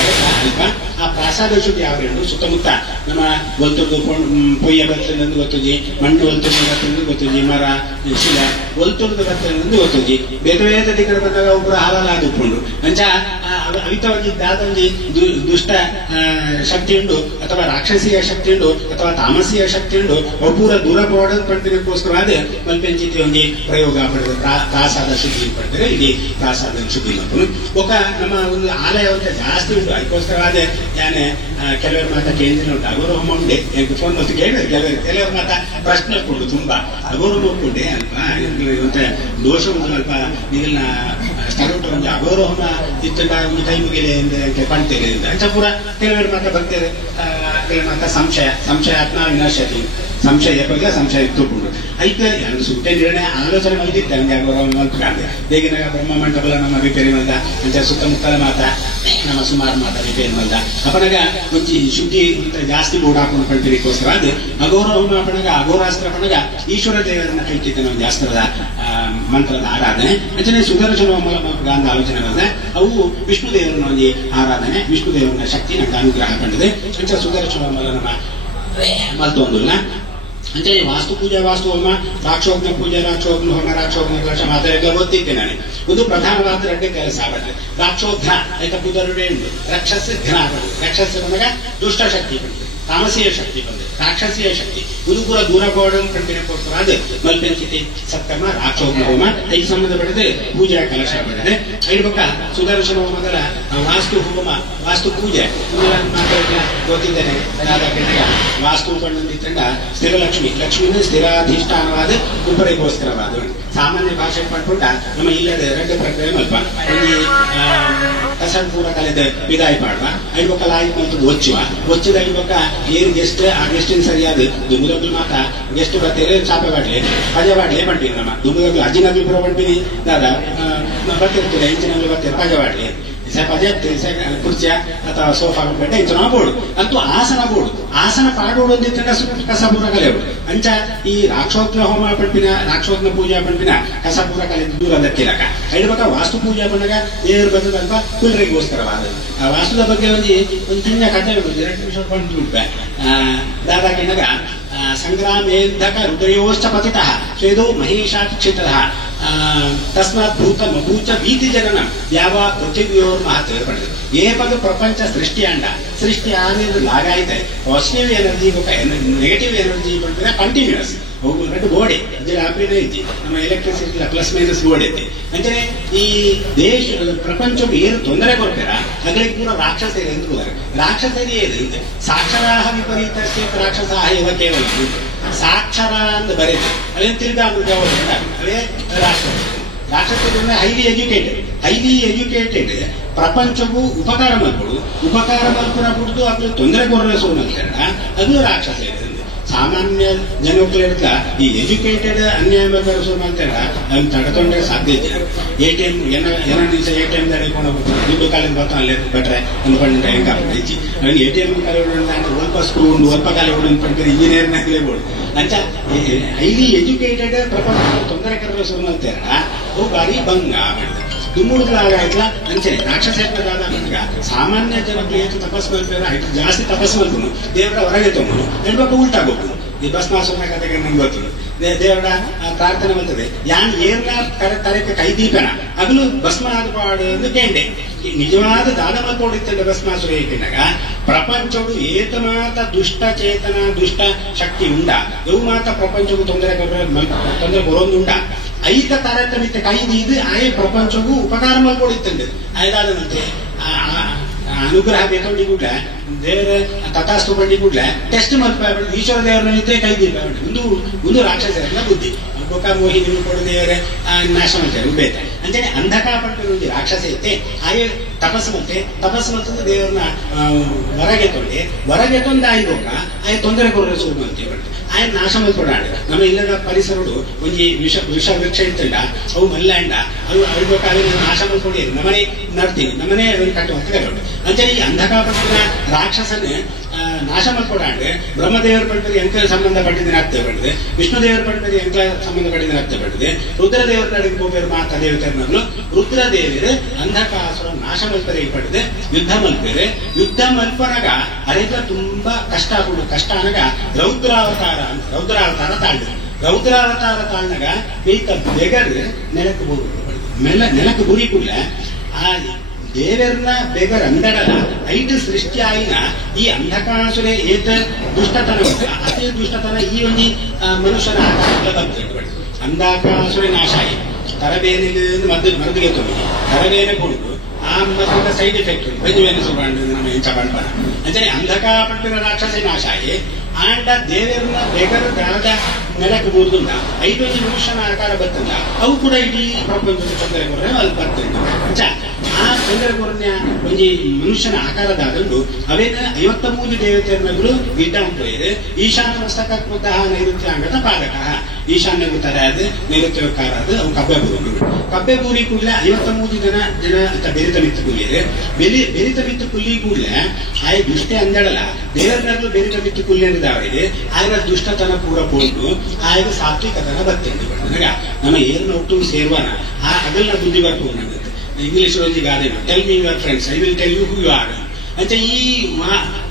ಅಲ್ಪ ಆ ಪ್ರಾಸಾದ ಶುದ್ಧಿ ಯಾವ್ದು ಸುತ್ತಮುತ್ತ ನಮ್ಮ ಒಲ್ತುದು ಪೊಯ್ಯ ಬರ್ತದಂದು ಗೊತ್ತುಜಿ, ಮಣ್ಣು ಒಲ್ತುದು ಬರ್ತದಂದು ಗೊತ್ತುಜಿ, ಮರ ಶಿಲ ಒಲ್ತುದು ಬರ್ತದಂದು ಗೊತ್ತುಜಿ. ಬೇರೆ ಬೇರೆ ದಿಕ್ಕಡ ಬಂದಾಗ ಒಬ್ಬರು ಹಾಲಲ್ಲ ಉಪ್ಪುಂಡು ಅಂಚ ಅವಿತವಾಗಿ ದಾದೊಂದು ದುಷ್ಟ ಶಕ್ತಿ ಉಂಡು ಅಥವಾ ರಾಕ್ಷಸೀಯ ಶಕ್ತಿ ಉಂಡು ಅಥವಾ ತಾಮಸೀಯ ಶಕ್ತಿ ಉಂಡು ಒಬ್ಬರ ದೂರ ಪಡೋದು ಪಡ್ತಿಗೋಸ್ಕರವಾದ ಮಲ್ಪೆಂಚಿತಿ ಒಂದು ಪ್ರಯೋಗ ಪಡೆದ ಪ್ರಾಸಾದ ಶುದ್ಧಿ ಪಡ್ತಾರೆ. ಇಲ್ಲಿ ಪ್ರಾಸಾದ ಶುದ್ಧಿ ಮತ್ತು ఒక ನಮ್ಮ ಒಂದು ಆಲಯ ಜಾಸ್ತಿ ಉಂಟು. ಅದಕ್ಕೋಸ್ಕರವಾದ ನಾನು ಕೆಲವರು ಮಾತ್ರ ಕೇಂದ್ರ ಉಂಟು ಅಗೌರವ ಉಂಡೆ ಫೋನ್ ಮತ್ತು ಕೇಳಿದ್ರೆ ಕೆಲವರು ಮಾತ್ರ ಪ್ರಶ್ನೆ ಉಂಟು ತುಂಬಾ ಅಗೌರವ ಉಂಡೆ ಅಲ್ಪ ಮತ್ತೆ ದೋಷ ಉಂಟು ಅಲ್ಪ ನೀರಿನ ಸ್ಥಳ ಉಂಟು ಒಂದು ಅಗೌರವ ಇತ್ತು ಒಂದು ಕೈ ಮುಗಿಲೆ ಕಾಣ್ತೇವೆ ಅಂತ ಪೂರ ಕೆಲವರು ಮಾತ್ರ ಬರ್ತಾರೆ. ಕೆಲವರು ಮಾತ್ರ ಸಂಶಯ ಆತ್ಮ ವಿನಾಶತಿ ಸಂಶಯ ಬಗ್ಗೆ ಸಂಶಯ ಇತ್ತುಕೊಂಡು ಐತೆ ಸುಟ್ಟೆ ನಿರ್ಣಯ ಆಲೋಚನೆ ಮಲ್ದಿತ್ತೆ ನಮಗೆ ಅಗೌರವ ಮಲ್ಪಕಾಂಡೆ ಹೇಗಿನ ಬ್ರಹ್ಮ ಮಂಟಪಲ ನಮ್ಮ ರಿಪೇರಿ ಮಲ್ದ ಅಂತ ಸುತ್ತಮುತ್ತಲ ಮಾತ ನಮ್ಮ ಸುಮಾರು ಮಾತ ರಿಪೇರಿ ಮಲ್ದ ಅಪನಗ ಒಂಚಿ ಶುದ್ಧಿ ಜಾಸ್ತಿ ಬೋರ್ಡ್ ಹಾಕೊಂಡು ಕಳ್ತಿರಿಗೋಸ್ಕರ ಅದು ಅಗೌರವ ಅಪನಗ ಅಘೋರಾಸ್ತ್ರ ಅಪನಗ ಈಶ್ವರ ದೇವರನ್ನ ಕೈತಿದ್ದ ನಾವು ಜಾಸ್ತ್ರದ ಮಂತ್ರದ ಆರಾಧನೆ ಅಂಚನೆ ಸುದರ್ಶನ ಗಾಂಧ ಆಲೋಚನೆ ಮಾಡಿದೆ. ಅವು ವಿಷ್ಣು ದೇವರನ್ನ ಒಂದು ಆರಾಧನೆ, ವಿಷ್ಣು ದೇವರನ್ನ ಶಕ್ತಿ ನಮ್ಗೆ ಅನುಗ್ರಹ ಕಂಡಿದೆ. ಅಂಚ ಸುದರ್ಶನ ನಮ್ಮ ಮಲ್ತೊಂದಿಲ್ಲ అంటే వాస్తు పూజ వాస్తు ಹೋಮ, ರಾಕ್ಷೋಗ್ನ ಪೂಜೆ, ರಾಕ್ಷೋಗ್ನ ಹೋಮ, ರಾಕ್ಷೋಗ್ನ ಕಲಶ ಮಾತಾಡಿದ ಗೊತ್ತಿದ್ದೆ ನಾನು. ಒಂದು ಪ್ರಧಾನವಾದ ಎರಡು ಕೆಲಸ ಆಗುತ್ತೆ. ರಾಕ್ಷೋಘ್ನ ಆಯ್ತಾ ಕುದುರೆ ಉಂಟು, ರಕ್ಷಸ ಘ್ನ ಬಂದು ರಕ್ಷಸ ಬಂದಾಗ ದುಷ್ಟ ಶಕ್ತಿ ಬಂತು, ತಾಮಸೀಯ ಶಕ್ತಿ ಬಂದು ರಾಕ್ಷಸೀಯ ಶಕ್ತಿ ಉದುಕೂರ ದೂರ ಗೋಡನ್ ಕಂಟಿನಕ್ಕೋಸ್ಕರ ಅದು ಮಲ್ಪೆಂಚಿತಿ ಸತ್ಕರ್ಮ ರಾಕ್ಷೋಗ್ನ ಹೋಮ ಐದು ಸಂಬಂಧಪಟ್ಟಿದೆ. ಪೂಜಾ ಕಲಶ ಬರ್ತದೆ. ಐದು ಪಕ್ಕ ಸುದರ್ಶನ ಹೋಮಗಳ ವಾಸ್ತು ಹೋಮ, ವಾಸ್ತು ಪೂಜೆ ಮಾತಾಡಿದ ಗೊತ್ತಿದ್ದೇನೆ. ವಾಸ್ತು ಪಂಡಿತಂಡ ಸ್ಥಿರ ಲಕ್ಷ್ಮಿನ ಸ್ಥಿರಾಧಿಷ್ಠಾನವಾದ ಉಪರಿಗೋಸ್ಕರವಾದ ಸಾಮಾನ್ಯ ಭಾಷೆ ಪಡ್ಕೊಂಡ ನಮ್ಮ ಇಲ್ಲದ ಎರಡು ಪ್ರಕ್ರಿಯೆ ಮಲ್ಪ ಒಂದು ಕಸಡ್ ಪೂರ ಕಲೆದ ವಿದಾಯ ಪಾಡುವ ಐದು ಪಕ್ಕ ಲಾಯಿ ಮತ್ತು ಒಚ್ಚದ ಐದು ಪಕ್ಕ ಏನ್ ಗೆಸ್ಟ್ ಆ ಗೆಸ್ಟಿನ ಸರಿಯಾದ ದುಮ್ಮದಗ್ಲು ಮಾತ ಗೆಸ್ಟ್ ಬರ್ತೀರಿ ಚಾಪೆ ಬಾಡ್ಲೆ ಪಜೆ ಬಾಡ್ಲೆ ಬಂಟೀನಿ ನಮ್ಮ ದುಮ್ಮದಗ್ಲು ಅಜ್ಜಿನಗ್ಲು ಪುರ ಬಂಟೀನಿ ದಾದ ಬರ್ತಿರ್ತೀರ ಇಂಚಿನಗ್ಲು ಬರ್ತೀರಿ ಪಜೆ ಬಾಡ್ಲೆ ಕುರ್ಚಿಯ ಅಥವಾ ಸೋಫಾ ಬೆಟ್ಟ ಇಂಚನ ಬೋರ್ಡು ಅಂತೂ ಆಸನ ಪಾಡೋಡು ಅಂದಿದ್ದ ಕಸಪೂರ ಕಲೆ ಅಂಚ ಈ ರಾಕ್ಷೋಗ್ನ ಹೋಮ ಪಂಪಿನ ರಾಕ್ಷೋಗ್ನ ಪೂಜಾ ಪಂಪಿನ ಕಸಪೂರ ಕಲೆ ದೂರ ದಕ್ಕಿರಕ ಐದು ಪಕ್ಕ ವಾಸ್ತು ಪೂಜಾ ಬಂದಾಗ ದೇವರು ಬಂದದಲ್ಪ ಕುಲ್ರಿಗೋಸ್ಕರವಾದ ಆ ವಾಸ್ತುದ ಬಗ್ಗೆ ಒಂದು ಚಿನ್ನ ಕಥೆ 2 ನಿಮಿಷ ಬಂದ್ಬಿಡ್ಬೆ. ದಾದಾಕಿನಾಗ ಸಂಗ್ರಾಮೇಂಧಕ ಹೃದಯೋಶ್ಚ ಪತಿತಃ ಸ್ವೇದೋ ಮಹೇಶಾಕ್ಷಿತಃ ತಸ್ಮಾತ್ ಭೂತ ಮಭೂಚ ಭೀತಿ ಜನನ ಯಾವ ಪೃಥ್ವಿಯೋರ್ ಮಹತ್ ಏರ್ಪಡಿದೆ. ಏಪದ ಪ್ರಪಂಚ ಸೃಷ್ಟಿ అనేది లాగైతే పాజిటివ్ ఎనర్జీ ఒక నెగటివ్ ఎనర్జీ ಬಂದ್ರೆ ಕಂಟಿನ್ಯೂಸ್ ಹೋಗು రెండు ಬೋಡೆ ಅದರ ಆಪಿನೇ ಇದ್ದಿ ನಮ್ಮ ಎಲೆಕ್ಟ್ರಿಸಿಟಿ ಪ್ಲಸ್ ಮೈನಸ್ ಬೋಡೆ ಐತಿ ಅಂದ್ರೆ ಈ ದೇಶ ಪ್ರಪಂಚಕ್ಕೆ ಏನು ತೊಂದರೆ ಕೊಡ್ತೀರಾ ಅದಕ್ಕೆ ಪೂರ ರಾಕ್ಷಸರು ಎಂದು ರಾಕ್ಷಸರಿ ಇದೆ ಸಾಕ್ಷರಾಹ ವಿಪರೀತಸ್ಯ ರಾಕ್ಷಸಾಹ ಇವ ಕೇವಲ ಸಾಕ್ಷರ ಅಂತ ಬರೆದು ಅದೇನು ತಿರ್ಗಾ ಅವೇ ರಾಕ್ಷಸರು ಹೈಲಿ ಎಜುಕೇಟೆಡ್ ಪ್ರಪಂಚಕ್ಕೂ ಉಪಕಾರ ಮಲ್ಪುರ ಬಿಡ್ದು ಅದು ತೊಂದರೆ ಕೊರಲೆ ಸೋಮಲ್ತಾರ ಅದು ರಾಕ್ಷಸ ಇದೆ. ಸಾಮಾನ್ಯ ಜನಕ್ಕೆ ಈ ಎಜುಕೇಟೆಡ್ ಅನ್ಯಾಯ ಸೋ ಮಾಡ್ತಾರ ಅದನ್ನ ತಡೆಕೊಂಡ್ರೆ ಸಾಧ್ಯ ಇದೆ. ATM ನಿಮಿಷ ATM ತಡೆಕೊಂಡು ದುಡ್ಡು ಕಾಲಿಂದ ಬರ್ತಾ ಅಲ್ಲೇ ಬಿಟ್ರೆ ಅನ್ಕೊಂಡ್ರೆ ಹೆಂಗಾಗ್ತೈತಿ ನಾನು ATM ಕಾಲ ಸ್ವಲ್ಪ ಸ್ಕ್ರೂ ಉಂಡು ಸ್ವಲ್ಪ ಕಾಲ ಉಂಡು ಅನ್ಕೊಂಡ್ರೆ ಇಂಜಿನಿಯರ್ನಾಗಲೇ ಬೋಡು ಅಂಚ ಹೈಲಿ ಎಜುಕೇಟೆಡ್ ಪ್ರಪಂಚ ತೊಂದರೆ ಕರಲೆ ಸೋ ಮಾಡ್ತಾರ ಅವು ಬಾರಿ ಭಂಗ ಮಾಡಿದೆ. ದುಮ್ಮುಡುಗಳಾಗಾಯ್ತಲ್ಲ ಅಂಚೆ ರಾಕ್ಷಸೇತ್ರರಾದ ನಮ್ಗ ಸಾಮಾನ್ಯ ಜನಕ್ಕೆ ಹೆಚ್ಚು ತಪಸ್ ಮಾಡ್ತಾರೆ ಆಯ್ತು ಜಾಸ್ತಿ ತಪಸ್ ಮಾಡ್ಕೊಂಡು ದೇವರ ಹೊರಗೆ ತೊಗೊಂಡು ಹೆಣ್ಮಕ್ಳು ಉಲ್ಟಾಗೋದು ಈ ಭಸ್ಮಾಸುರನ ಕಥೆಗೆ ನಂಗೆ ಗೊತ್ತು. ದೇವರ ಪ್ರಾರ್ಥನೆ ಬರ್ತದೆ ಯಾನ್ ಏರ್ನ ತರಕ್ಕೆ ಕೈ ದೀಪನ ಅಗಲು ಭಸ್ಮ ಆದಪಾಡು ಎಂದು ಕೇಂಡೆ ನಿಜವಾದ ದಾನ ಮಲ್ಕೊಂಡಿದ್ದ ಭಸ್ಮಾಸುರ ಏಕೆಂದಾಗ ಪ್ರಪಂಚವು ಏತ ಮಾತ ದುಷ್ಟ ಚೇತನ ದುಷ್ಟ ಶಕ್ತಿ ಉಂಡ ಇವು ಮಾತ ಪ್ರಪಂಚಕ್ಕೂ ತೊಂದರೆ ಕೊರೊಂದು ಉಂಡ ಐಕ ತಾರತಮ್ಯ ಕೈದು ಆಯೇ ಪ್ರಪಂಚಕ್ಕೂ ಉಪಕಾರ ಮಾಡ್ಕೊಡಿತ್ತಂದೆ ಆಯ್ದಾದಂತೆ ಅನುಗ್ರಹ ಬೇಕಂಡಿ ಕೂಡ ದೇವರ ತಥಾಸ್ತು ಬಂಡಿ ಕೂಡಲೇ ಟೆಸ್ಟ್ ಮಾಡ್ಕೊಂಡು ಈಶ್ವರ ದೇವರನ್ನಿದ್ದೇ ಕೈದಿಲ್ಲ ಒಂದು ರಾಕ್ಷಸರನ್ನ ಬುದ್ಧಿ ಬೊಕ್ಕ ಮೋಹಿನಿ ಕೊಡು ದೇವರೇ ನಾಶ ಮಾಡ್ತಾರೆ ಉಬೇತ ಅಂತೇಳಿ ಅಂಧಕಾರ ಪಟ್ಟು ಒಂದು ರಾಕ್ಷಸ ಐತೆ ಹಾಗೆ ತಪಸ್ಸು ಮತ್ತೆ ದೇವರನ್ನ ಹೊರಗೆ ತೊಂದ ಆಯ್ಬೋಕ ಆಯ್ ತೊಂದರೆ ಕೊಡೋ ಶುರು ಮಾಡ್ತೀವಿ ಆಯ್ ನಾಶ ಮಾಡ್ಕೊಡಾಡ ನಮ್ಮ ಇಲ್ಲದ ಪರಿಸರಗಳು ಒಂದು ವಿಷ ವೃಕ್ಷ ಇರ್ತಲ್ಲ ಅವು ಮಲ್ಲಾಂಡ ಅವು ಅಳ್ಬೇಕಾದ್ರೆ ನಾಶ ಮಾಡ್ಕೊಂಡು ನಮ್ಮನೆ ನಡ್ತೀನಿ ನಮ್ಮನೆ ಕಟ್ಟುವಂತ ಅಂತೇಳಿ ಈ ಅಂಧಕಾರ ಪಟ್ಟಿನ ರಾಕ್ಷಸನೇ ನಾಶ ಮಾಡ್ಕೊಡಾಂಡ್ರೆ ಬ್ರಹ್ಮದೇವರ ಪಂಡರಿ ಎಂಕ ಸಂಬಂಧಪಟ್ಟಿದ್ದೇನೆ ಅರ್ಥ ಪಡೆದೆ, ವಿಷ್ಣುದೇವರ ಪಂಡರಿ ಎಂಕ ಸಂಬಂಧಪಟ್ಟಿದ್ದೇನೆ ಅರ್ಥ ಪಡೆದೆ, ರುದ್ರದೇವರ ನಡುವೆ ಹೋಗ್ಯಾರ ಮಾತಾ ದೇವತೆಯರ್ನನ್ನು ರುದ್ರದೇವರೇ ಅಂಧಕಾಸುರ ನಾಶ ಮಲ್ಪರೆ ಪಡೆದೆ ಯುದ್ಧ ಮಲ್ಪೇರೆ. ಯುದ್ಧ ಮಲ್ಪನಾಗ ಅರೆಗ ತುಂಬಾ ಕಷ್ಟ ಆಗುದು. ಕಷ್ಟ ಅನಗ ರೌದ್ರಾವತಾರ ತಾಳಿದ್ರು. ರೌದ್ರಾವತಾರ ತಾಳ್ನಾಗ ಈತ ಬೆಗರ್ ನೆಲಕ್ಕೆ ಬೋರು ನೆಲಕ್ಕೆ ಬುರಿ ಕೂಡಲೇ ಆ ದೇವರನ್ನ ಬೆಗರ್ ಅಂದಡಲ ಐದು ಸೃಷ್ಟಿ ಆಯಿನ ಈ ಅಂಧಕಾಸುರೆ ಏತ ದುಷ್ಟತನ ಅತಿ ದುಷ್ಟತನ ಈ ಒಂದು ಮನುಷ್ಯನ ಬರ್ತದೆ. ಅಂಧಕಾಸುರೆ ನಾಶ ಆಗಿ ತರಬೇನೆ ಮರದಿಗೆ ತುಂಬಿ ತರಬೇನೆ ಕೊಡುದು ಆ ಮದ್ದಿನ ಸೈಡ್ ಎಫೆಕ್ಟ್ ಬೆಂಜುವೇನೆ ಸುಳ್ಳು ನಮ್ಮ ಎಂಚ ಬಣ್ಣ ಅಂಚನೆ ಅಂಧಕಾಪಟ್ಟಿನ ರಾಕ್ಷಸ ನಾಶ ಆಗಿ ಆಂಡ ದೇವರನ್ನ ಬೆಗರ್ ದಾದ ನೆಲಕ್ಕೆ ಬೂರ್ದುಂಡ ಐದೊಂದು ಮನುಷ್ಯನ ಆಕಾರ ಬರ್ತದ ಅವು ಕೂಡ ಇಡೀ ಪ್ರಪಂಚದ ತೊಂದರೆ ಕೊರ್ರೆ ಅಲ್ಲಿ ಬರ್ತದೆ. ಆ ತೊಂದರೆ ಕೊರನ್ಯ ಒಂದು ಮನುಷ್ಯನ ಆಕಾರದಾದಂಡು ಅವೇನ 53 ದೇವತೆಯರ್ನಗಳು ಗಿಡ್ಡಾಂಪೋಯಿದೆ. ಈಶಾನ್ಯ ಮಸ್ತಕ ಕೃತಃ ನೈಋತ್ಯ ಅಂಗದ ಪಾದಕ ಈಶಾನ್ಯ ತರಾದ ನೈಋತ್ಯಕಾರ ಅದು ಅವು ಕಬ್ಬೆ ಬೂರಿ ಕೂಡಲೇ 53 ಜನ ಅಂತ ಬೆರಿತ ಮಿತ್ತು ಕುಲ್ಲಿದೆ. ಬೆರಿತ ಮಿತ್ತು ಕುಲ್ಲಿ ಕೂಡಲೇ ಆಯ ದುಷ್ಟೇ ಅಂದಳಲ್ಲ ದೇವರನ್ನೂ ಬೆರಿತ ಮಿತ್ತು ಕುಲ್ಲಿ ಅಂದಿದ್ದಾವರಿಗೆ ಆಗ ದುಷ್ಟತನ ಪೂರ ಪೋಲ್ಡು ಆಗ ಸಾತ್ವಿಕತನ ಬರ್ತೇನೆ. ನಮ್ಮ ಏನು ಒಟ್ಟು ಸೇರ್ವಾನ ಅದನ್ನ ಬುದ್ಧಿ ಬರ್ತು ನನಗೆ ಇಂಗ್ಲಿಷ್ ರೋಜಿ ಗಾದೆ tell me your friends I will tell you who you are ಅಂತ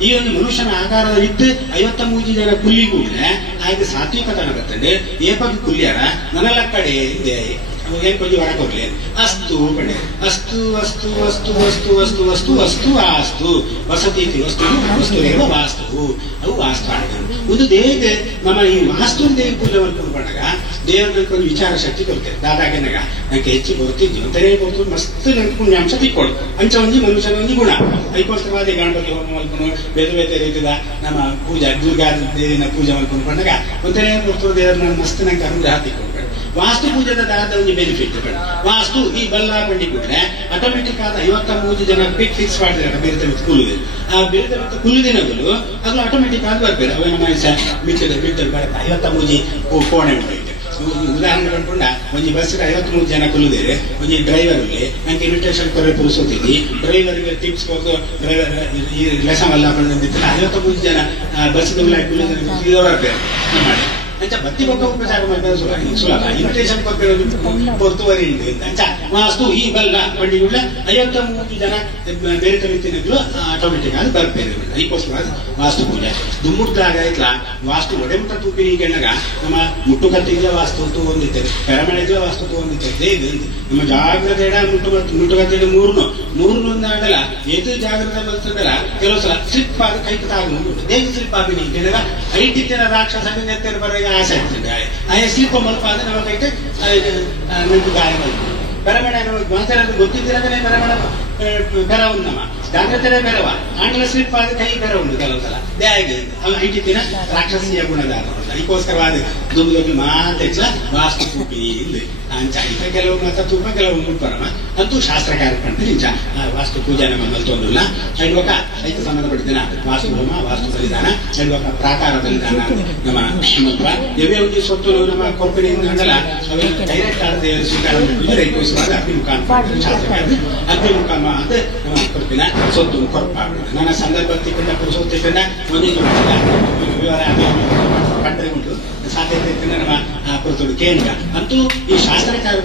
ಈ ಒಂದು ಮನುಷ್ಯನ ಆಕಾರದ ಇತ್ತು 53 ಜನ ಕುಲ್ಲಿ ಕೂಡಲೇ ಆಗ ಸಾತ್ವಿಕತನ ಬರ್ತದೆ. ಏಪಕ್ಕೆ ಕುಲ್ಲಿಯಾರ ನನಲ ಕಡೆ ಇದೆ ಏನ್ ಕೊಂಚ ಹೊರ ಕೊಡ್ಲಿ ಅಸ್ತು ಕಡೆ ಅಸ್ತು ಅಸ್ತು ಅಸ್ತು ಅಸ್ತು ಅಸ್ತು ಅಸ್ತು ಅಸ್ತು ಆಸ್ತು ವಸತಿ ವಸ್ತು ವಸ್ತುರೇವ ವಾಸ್ತು ಅವು ವಾಸ್ತು ಆಡಿದ್ರು. ಒಂದು ದೇಹಕ್ಕೆ ನಮ್ಮ ಈ ವಾಸ್ತು ದೇಹ ಪೂಜೆ ಮಾಡ್ಕೊಂಡ್ಕೊಂಡಾಗ ದೇವರಿಗೆ ಒಂದು ವಿಚಾರ ಶಕ್ತಿ ಕೊಡ್ತೇವೆ. ದಾದಾಗೆನಾಗ ನಂಗೆ ಹೆಚ್ಚು ಬರ್ತಿದ್ವಿ ಅಂತಲೇ ಕೊಡ್ತು ಮಸ್ತ್ ನನ್ಗೆ ಪುಣ್ಯಾಂಶ ತಿಕ್ಕೊಡು ಅಂಚ ಒಂಜಿ ಮನುಷ್ಯನ ಒಂದು ಗುಣ ಐಕೋಸ್ಕರವಾದ ಗಣಪತಿ ಹೋಮ ಮಲ್ಕೊಂಡು ಬೇರೆ ಬೇರೆ ರೀತಿಯ ನಮ್ಮ ಪೂಜೆ ದುರ್ಗಾ ದೇವಿನ ಪೂಜೆ ಮಾಡ್ಕೊಂಡ್ಕೊಂಡಾಗ ಒಂಥರೇ ಕೊಡ್ತು ದೇವ್ರ ಮಸ್ತ್ ನಂಗೆ ಅನುಗ್ರಹ ತಿಕ್ಕೊಡ್ಬೇಡ. ವಾಸ್ತು ಪೂಜೆದ ದಾದ ಒಂದು ಬೆನಿಫಿಟ್ ವಾಸ್ತು ಈ ಬಲ್ಲ ಬಂಡಿ ಬಿಟ್ರೆ ಆಟೋಮೆಟಿಕ್ ಆದ 53 ಜನ ಫಿಕ್ಸ್ ಮಾಡಿದ್ರೆ ಬೇರೆ ಕುಲ್ಲುದಿಲ್ಲ. ಆ ಬೇರೆ ಕುಲ್ಲುದಿನಗಳು ಅದು ಆಟೋಮೆಟಿಕ್ ಆಗಿ ಬರ್ಬೇಕು. ಅವನ ಮನುಷ್ಯ ಮಿತ್ತದ 53 ಕೋಣೆ ಉಂಟು. ಉದಾಹರಣೆ ಕಂಡುಕೊಂಡ ಒಂದು ಬಸ್ 53 ಜನ ಕುಲ್ಲುದೇವೆ ಒಂದು ಡ್ರೈವರ್ಗೆ ನಂಗೆ ಇನ್ವಿಟೇಷನ್ ಕೊರೆ ಪುರುಸೋತಿದ್ದಿ ಡ್ರೈವರ್ಗೆ ಟಿಪ್ಸ್ ಕೊಟ್ಟು ಡ್ರೈವರ್ ಈ ಲೆಸನ್ ಎಲ್ಲ ಬಂದಿದ್ದಿಲ್ಲ 53 ಜನ ಬಸ್ ಕುಲ್ಲುದೇ ಮಾಡಿ ಅಂಚ ಬತ್ತಿ ಪಕ್ಕ ಉಪಚಾರ ಮಾಡಿದ್ರೆ ಸುಲಭ ಇನ್ವಿಟೇಷನ್ ಪೊರ್ತುವರಿ ಅಂಚ ವಾಸ್ತು ಈ ಬಲ್ಲ ಪಂಡಿಗಳ 53 ಜನ ಬೇರೆ ರೀತಿಯಗಳು ಆಟೋಮೆಟಿಕ್ ಆಗಿ ಬರ್ಬೇರೆ. ಅದಕ್ಕೋಸ್ಕರ ವಾಸ್ತು ಪೂಜೆ ದುಮ್ಮುಟ್ಟಾಗ ಐತ್ಲ ವಾಸ್ತು ಒಡೆಮುಟ್ಟ ತೂಪಿನಿಗೆನಾಗ ನಮ್ಮ ಮುಟ್ಟುಕತ್ತಿಗೆ ವಾಸ್ತು ಹೊಂದಿದ್ದೇವೆ, ಪೆರಮಳೆಗೆ ವಾಸ್ತು ಹೊಂದಿದ್ದೇವೆ. ನಮ್ಮ ಜಾಗ್ರತೆ ಮುಟ್ಟುಕತ್ತಿಗೆ ಮೂರ್ನು ಆಗಲ್ಲ ಏತು ಜಾಗ್ರತೆ ಬರ್ತದಲ್ಲ ಕೆಲವು ಸಲ ಸ್ಲಿಪ್ ಆಗಿ ಕೈ ದೇಹ ಸ್ಲಿಪ್ ಆಗಿ ನಿಂತಿದಾಗ ಐಟಿನ ರಾಕ್ಷಸ ನೆತ್ತೇನೆ ಬರೋ ಆಸೆ ಆಗ್ತದೆ. ಆಯ ಸ್ಲಿಪ್ ಮಲ್ಪ ಆದ್ರೆ ನಮ್ಮ ಕೈತೆ ನಿಂತು ಗಾಯ ಮಾಡ್ತೀವಿ. ಬೆರಮಣೆ ನಮಗೆ ಮಾತಾಡೋದು ಗೊತ್ತಿದ್ದಿರದೇ ಬೆರಮಣ ಬೆರ ಉಂಟು ನಮ್ಮ ಜಾಗ್ರತೆ ಬೆರವ ಆಂಗ್ಲ ಸ್ಲಿಪ್ ಆದ ಕೈ ಬೆರ ಉಂಟು ಕೆಲವು ಸಲ ದೇಹ ಐಟಿನ ರಾಕ್ಷಸೀಯ ಗುಣದ. ಅದಕ್ಕೋಸ್ಕರವಾದ ದುಂಬು ಮಾತೆಚ್ಚ ವಾಸ್ತು ತೂಪಿ ಇಲ್ಲಿ ಅಂಚ ಇಂಥ ಕೆಲವು ಮತ ತೂಪ ಕೆಲವು ಮುಟ್ಬರಮ ಅಂತೂ ಶಾಸ್ತ್ರಕಾರ ಕಂಡು ನಿಂಚ ವಾಸ್ತು ಪೂಜೆ ನಮ್ಮ ಮಲ್ತೊಂದಿಲ್ಲ. ಐಡ್ವಕ ಐದು ಸಂಬಂಧಪಟ್ಟಿದ್ದೇನೆ ವಾಸ್ತು ಹೋಮ ವಾಸ್ತು ಬಲಿದಾನ ಐಡ್ವಕ ಪ್ರಾಕಾರ ಬಲಿದಾನ ನಮ್ಮ ಮಲ್ಪ ಇವೇ ಒಂದು ಸೊತ್ತು ನಮ್ಮ ಕೊರ್ಪಿನಿಂದ ಅಂದಲ್ಲ ಅವೆಲ್ಲ ಡೈರೆಕ್ಟ್ ಆದ ಸ್ವೀಕಾರ ಮಾಡಿದ್ರೆ ಐಕೋಸ್ಕರ ಅಗ್ನಿಮುಖ ಶಾಸ್ತ್ರಕಾರ ಅಗ್ನಿಮುಖ ಅಂತ ನಮ್ಮ ಕೊರ್ಪಿನ ಸೊತ್ತು ಕೊರ್ಪ ನನ್ನ ಸಂದರ್ಭ ತಿಕ್ಕೊಂಡ ಪುರುಷ ತಿಕ್ಕೊಂಡ ಒಂದಿದ್ದು ವಿವರ ಕಂಡ್ರೆ ಉಂಟು ಸಾಧ್ಯತೆ ನಮ್ಮ ಕುರಿತು ಕೇಂದ್ರ ಅಂತೂ ಈ ಶಾಸ್ತ್ರಕಾರ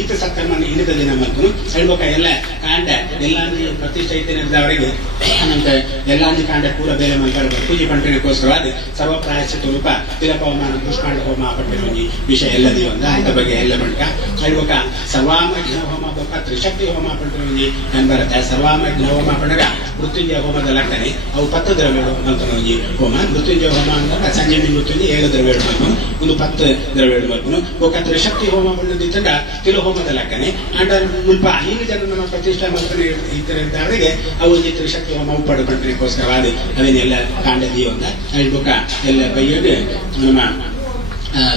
ಈತ ಸತ್ಕರ್ಮ ಹಿಡಿದ ದಿನ ಮತ್ತು ಹೇಳ್ಬೇಕ ಎಲ್ಲ ಕಾಂಡ ಎಲ್ಲಾಂಜಿ ಪ್ರತಿಷ್ಠೆ ಅವರಿಗೆ ನಮ್ಗೆ ಎಲ್ಲಾಂಜಿ ಕಾಂಡ ಪೂರ ಬೇರೆ ಮಾಡ್ತಾರೆ ಪೂಜೆ ಪಂಟಗೋಸ್ಕರವಾದ ಸರ್ವ ಪ್ರಾಯಶ್ಚಿತ್ತ ರೂಪ ತಿಲಪವಮಾನ ಪುಷ್ಪಾಂಡ ಹೋಮ ಪಟ್ಟಿರುವಂಜಿ ವಿಷಯ ಎಲ್ಲದಿ ಒಂದ ಇಂಥ ಬಗ್ಗೆ ಎಲ್ಲ ಬಂಟ ಹೇಳ್ಬೇಕ ಸರ್ವಾಮಜ್ಞ ಹೋಮ ಬೊಕ್ಕ ತ್ರಿಶಕ್ತಿ ಹೋಮ ಪಟ್ಟಿರುವಂಜಿ ಏನ್ ಬರುತ್ತೆ. ಸರ್ವಾಮಜ್ಞ ಹೋಮ ಪಂಡಗ ಮೃತ್ಯುಂಜಯ ಹೋಮದ ಲಕ್ಷಣೆ ಅವು 10 ದ್ರವ್ಯಗಳು ಮಲ್ಕೊಂಡಿ ಹೋಮ. ಮೃತ್ಯುಂಜಯ ಹೋಮ ಅಂದ್ರೆ ಸಂಜೀವಿ ಮೃತ್ಯುಂಜಯ 7 ದ್ರವ್ಯಗಳು ಮಲ್ಕೊಂಡು ಒಂದು 10 ದ್ರವ್ಯಗಳು ಮಲ್ಕೊಂಡು ಒಕ್ಕ ತ್ರಿಶಕ್ತಿ ಹೋಮ ಬಂದಿದ್ದಂಡ ಕಿಲೋ ಹೋಮದ ಲಕ್ಕನೆ ಅಂಡ ಮುಲ್ಪ ಈಗ ಜನ ನಮ್ಮ ಪ್ರತಿಷ್ಠೆ ಮಾಡ್ತಾನೆ ಇದ್ದವರಿಗೆ ಅವು ತ್ರಿಶಕ್ತಿ ಹೋಮ ಪಡ್ಕೊಂಡ್ರಿಗೋಸ್ಕರವಾದ ಅವೇನೆಲ್ಲ ಕಾಂಡದಿ ಒಂದ ಹೇಳ್ಬೇಕ ಎಲ್ಲ ಬೈಯೋದು ನಮ್ಮ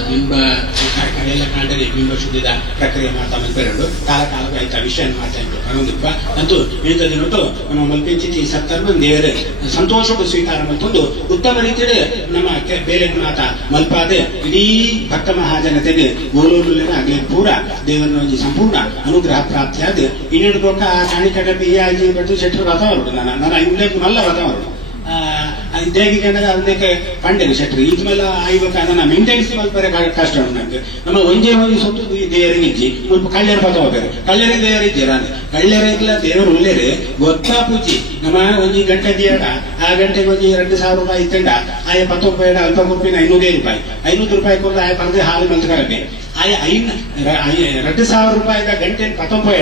ಬಿಂಬ ಎಲ್ಲ ಕಾಂಡಲಿ ಬಿಂಬ ಶುದ್ಧಿದ ಪ್ರಕ್ರಿಯೆ ಮಾಡ್ತಾ ಮಲ್ಪೆರಡು ಕಾಲ ಕಾಲಕ್ಕೆ ಆಯ್ತಾ ವಿಷಯ ಮಾತಾಡ್ಬೇಕು ಅನ್ನೋದಿಪ್ಪ ಅಂತೂ ಇಳಿದದಿನೊಟ್ಟು ನಮ್ಮ ಮಲ್ಪಿಂಚಿತಿ ಸತ್ತರ್ಮ ದೇವರ ಸಂತೋಷದ ಸ್ವೀಕಾರ ಮತ್ತೊಂದು ಉತ್ತಮ ರೀತಿಯಲ್ಲಿ ನಮ್ಮ ಬೇರೆ ಮಾತ ಮಲ್ಪಾದೆ ಇಡೀ ಭಕ್ತ ಮಹಾಜನತೆಗೆ ಗೋಲೂರಿನ ಆಗ್ಲಿ ಪೂರ ದೇವರನ್ನ ಒಂದು ಸಂಪೂರ್ಣ ಅನುಗ್ರಹ ಪ್ರಾಪ್ತಿಯಾದ ಇನ್ನಿಡ್ಬೇಕ ಕಾಣಿಕಡ ಬಿಯ್ಯಾಗಿ ಬಟ್ಟು ಶೆಟ್ಟರು ವಾತಾವರಣ ನನ್ನ ಇಲ್ಲೇ ಮಲ್ಲ ವಾತಾವರಣ ದೇಗಿಗೆ ಅದಕ್ಕೆ ಪಂಡೆಗೆ ಶೆಟ್ರಿ ಇದು ಮೇಲೆ ಆಗ್ಬೇಕಾದ್ರೆ ನಾ ಮೇಂಟೆನೆನ್ಸ್ ಮಲ್ಪರೆ ಕಷ್ಟ ಉಂಟು ನಮ್ಗೆ ನಮ್ಮ ಒಂಜೆ ಸೊತ್ತು ದೇವರಿಗೆ ಇಜ್ಜಿ ಸ್ವಲ್ಪ ಕಳ್ಳೆರ ಪತ ಹೋಗ್ತಾರೆ ಕಳ್ಳೆರೆ ದೇವರಿದ್ದೀರ ಕಳ್ಳೆರೆಗ್ಲ ದೇವರು ಉಳ್ಳೇರೆ ಗೊತ್ತಾ ಪೂಜಿ ನಮ್ಮ ಒಂಜಿ ಗಂಟೆ ದಿಯಡ ಆ ಗಂಟೆಗೆ ಒಂಜಿ 2,000 ರೂಪಾಯಿ ಇತ್ತಂಡ ಆಯ 10 ರೂಪಾಯಿ ಅಲ್ಪ ಕೊಪ್ಪಿನ 500 ರೂಪಾಯಿ ಕೊಡ್ದು ಆಯ ಪರದೆ ಹಾಲು ಮೆಲ್ತ ಕರಬೆ ಆಯ 2,000 ರೂಪಾಯಿದ ಗಂಟೆ 10 ರೂಪಾಯಿ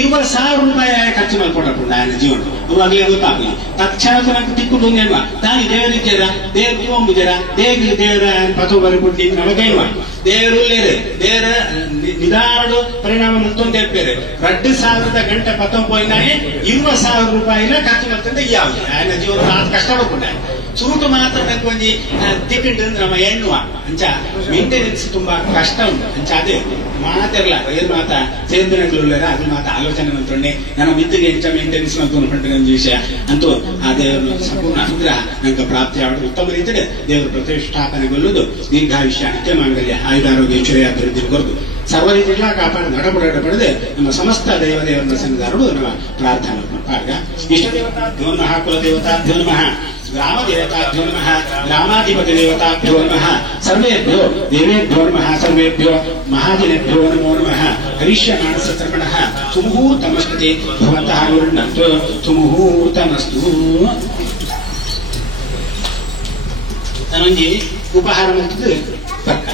20,000 ರೂಪಾಯಿ ಆಯ ಖರ್ಚು ಮಾಡ್ಕೊಂಡ್ರು ఆయన ಜೀವನ ಅವಾಗಲೇ ಗೊತ್ತಾಗಲಿ ತಕ್ಷಣ నాకు ತಿಕ್ಕುದು ನೇಮ ತಾನು ದೇವರಿದ್ದೀರ ದೇವ್ರಿಗೆ ಹೋಗುದಿರ ದೇವರ 10 ರೂಪಾಯಿ ಕೊಟ್ಟು ನಮಗೇವ ದೇವರು ಇಲ್ಲೇರೆ ದೇವರ ನಿಧಾನದ ಪರಿಣಾಮ ಮತ್ತೊಂದು ಬೇರೆ 2,000 ಗಂಟೆ 10 ರೂಪಾಯಿನಾಗೆ 20,000 ರೂಪಾಯಿನ ಖರ್ಚು ಮಾಡ್ತಂದ್ರೆ ಯಾವ್ದು ఆయన ಜೀವನ ಕಷ್ಟ ಪಡ್ಕೊಂಡ ಸೂಟು ಮಾತ್ರ ಒಂಜಿ ತಿಕ್ಕಿಂಡು ನಮ್ಮ ಎಣ್ಣುವ ಅಂಚ ಮೇಂಟೆನೆನ್ಸ್ ತುಂಬಾ ಕಷ್ಟ ಉಂಟು ಅಂಚ ಅದೇ ಮಾತಿರಲ್ಲ ಏನ್ ಮಾತಾ ಸೇಂದ್ರಗಳು ಅದು ಮಾತಾ ಆಲೋಚನೆ ಮಂತ್ರೆ ನನ್ನ ಮಿತ್ತಿಗೆ ಹೆಚ್ಚ ಮೇಂಟೆನೆನ್ಸ್ ಮಂತ್ಕೊಂಡ್ರೆ ಒಂದು ವಿಷಯ ಅಂತೂ ಆ ದೇವರು ಸಂಪೂರ್ಣ ಅನುಗ್ರಹ ನಂಗೆ ಪ್ರಾಪ್ತಿ ಆಗೋದು ಉತ್ತಮ ರೀತಿಯಲ್ಲಿ ದೇವರು ಪ್ರತಿಷ್ಠಾಪನೆಗೊಳ್ಳುವುದು ದೀರ್ಘಾಯುಷ್ಯ ನಿತ್ಯ ಮಾಂಗಲ್ಯ ಆಯುರಾರೋಗ್ಯ ಐಶ್ವರ್ಯ ಅಭಿವೃದ್ಧಿ ಕೊರದು ಸರ್ವ ರೀತಿಗಳ ಕಾಪಾಡ ನಡಪಡಪಡದೆ ನಮ್ಮ ಸಮಸ್ತ ದೇವದೇವರ ಸನ್ನಿಧಾನಗಳು ನಮ್ಮ ಪ್ರಾರ್ಥನೆ ಪಾರ್ಗ ಇಷ್ಟ ದೇವತಾಭ್ಯೋ ನಮಃ ಕುಲದೇವತಾಭ್ಯೋ ನಮಃ ಗ್ರಾಮ ದೇವತಾಭ್ಯೋ ನಮಃ ಗ್ರಾಮಾಧಿಪತಿ ದೇವತಾಭ್ಯೋ ನಮಃ ಸರ್ವೇಭ್ಯೋ ದೇವೇಭ್ಯೋ ನಮಃ ಸರ್ವೇಭ್ಯೋ ಮಹಾಜನೇಭ್ಯೋ ನಮೋ ನಮಃ ಹರಿಷ್ಯ ಮಾನಸ ತ್ರಪಣಃ ಸುಮುಹೂರ್ತಮಸ್ತಿ ಭವಂತಃ ಗುರುಣ್ಣಂತು ಸುಮುಹೂರ್ತಮಸ್ತು ನನಗೆ ಉಪಹಾರ ಮಾಡ್ತಿದ್ದು ಪಕ್ಕ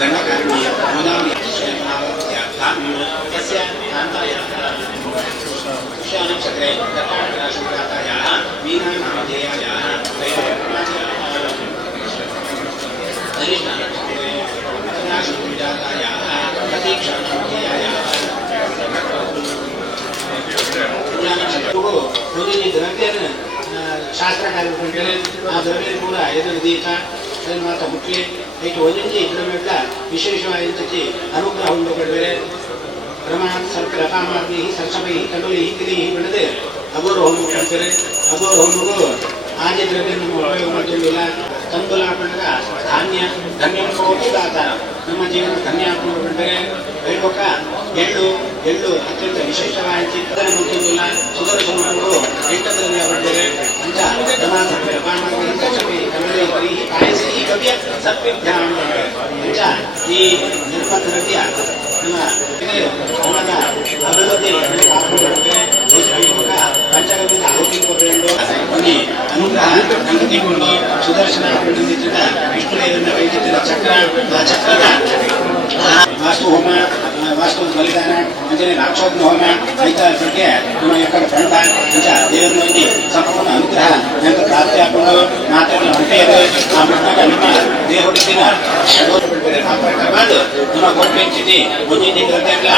ದಂಡಕಾರಣಿ तस्य कान्तायाः पुष्यानक्षत्रे कर्णाटकराशिजातायाः मीनानामधेयायाः धनिष्ठानक्षत्रे राशिजातायाः प्रतीक्षानामधेयायाः ಮೊದಲಿಗೆ ದ್ರವ್ಯನ ಶಾಸ್ತ್ರಕಾರರು ಆ ದ್ರವ್ಯ ಕೂಡ ಎದುರು ದೀಪ ಅದನ್ನು ಮಾತ್ರ ಮುಖ್ಯ ಐಟು ಒಂದೊಂದೇ ದ್ರವ್ಯಗಳ ವಿಶೇಷವಾದಂತೆ ಅನುಗ್ರಹ ಹೊಂದಿಕೊಳ್ಳಬೇರೆ ಪ್ರಮಾಣ ಸರ್ಕರ ಕಾಮಾಗ್ನಿ ಸರ್ಸಮೈ ಕಡುಲಿ ಹಿರಿಲಿ ಬಿಡದೆ ಅಗೋರು ಹೊಂದಿಕೊಳ್ತಾರೆ ಅಗೋರು ಹೊಂದಿಗೂ ಆದ್ಯ ದ್ರವ್ಯವನ್ನು ಉಪಯೋಗ ಮಾಡ್ಕೊಂಡಿಲ್ಲ ತಂಬುಲ ಹಾಕೊಂಡಾಗ ಧಾನ್ಯ ಧನ್ಯ ಹೋಗಿ ಆಧಾರ ನಮ್ಮ ಜೀವನ ಧನ್ಯ ಹಾಕೊಂಡು ಬಿಡ್ತಾರೆ ಹೇಳ್ಬೇಕ ಎಳ್ಳು ಅತ್ಯಂತ ವಿಶೇಷವಾದ ಮುಟ್ಟಿಲ್ಲ ಸುದರ್ಶನಗಳು ಎಂಟದರಲ್ಲಿ ಬರ್ತಾರೆ ಅಂತ ಪಾಯಸಿ ಕವಿಯ ಸತ್ಯಜ್ಞಾನ ಅಂತ ಈ ನಿರ್ಬಂಧ ನದಿಯ ನಮ್ಮ ಅಭಿವೃದ್ಧಿ ಪಂಚಗವ್ಯದ ಆರೋಗ್ಯ ಕೊಟ್ಟು ಅನುಗ್ರಹ ತೆಗೆದುಕೊಂಡು ಸುದರ್ಶನ ವಿಷ್ಣುದೇವರನ್ನ ಕೈತಿದ್ದ ಚಕ್ರದ ವಾಸ್ತು ಹೋಮ ವಾಸ್ತು ಬಲಿದಾನ ಅಂಜನೆ ರಾಕ್ಷೋಗ್ನ ಹೋಮ ರೈತ ಬಗ್ಗೆ ನಮ್ಮ ಎಕ್ಕಡ ಪ್ರಣತ ಅಂಚ ದೇವರಲ್ಲಿ ಸಂಪೂರ್ಣ ಅನುಗ್ರಹ ಅಂತ ಪ್ರಾಪ್ತಿ ಹಾಕೊಂಡು ಮಾತಾಡಿ ಹೊಟ್ಟೆಯದು ಆ ಮಟ್ಟಾಗ ನಮ್ಮ ದೇಹ ಹುಡುಕಿನ ಬಿಡ್ತಾರೆ ಮಾಡಿ ನಮ್ಮ ಕೊಟ್ಟು ಹೆಚ್ಚಿದೆ ಮುಂದಿನ ಗ್ರಂಥಗಳ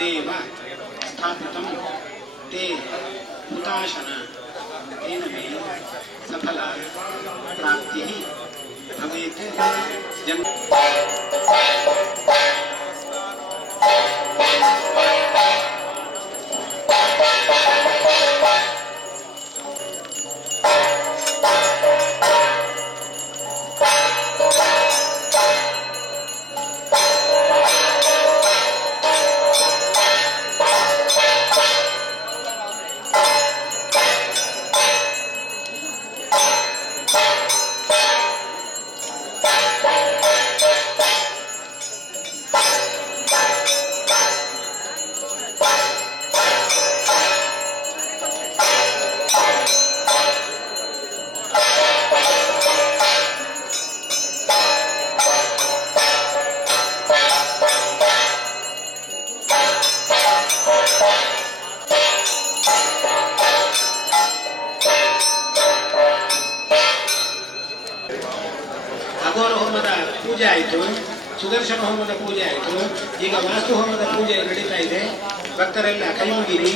देव स्थापितं ते हुताशना तेन मे सफला प्राप्तिः भवेत् जन्म ಅಘೋರ ಹೋಮದ ಪೂಜೆ ಆಯಿತು, ಸುದರ್ಶನ ಹೋಮದ ಪೂಜೆ ಆಯಿತು. ಈಗ ವಾಸ್ತು ಹೋಮದ ಪೂಜೆ ನಡೀತಾ ಇದೆ. ಭಕ್ತರೆಲ್ಲ ಕೈ ಮುಗಿರಿ.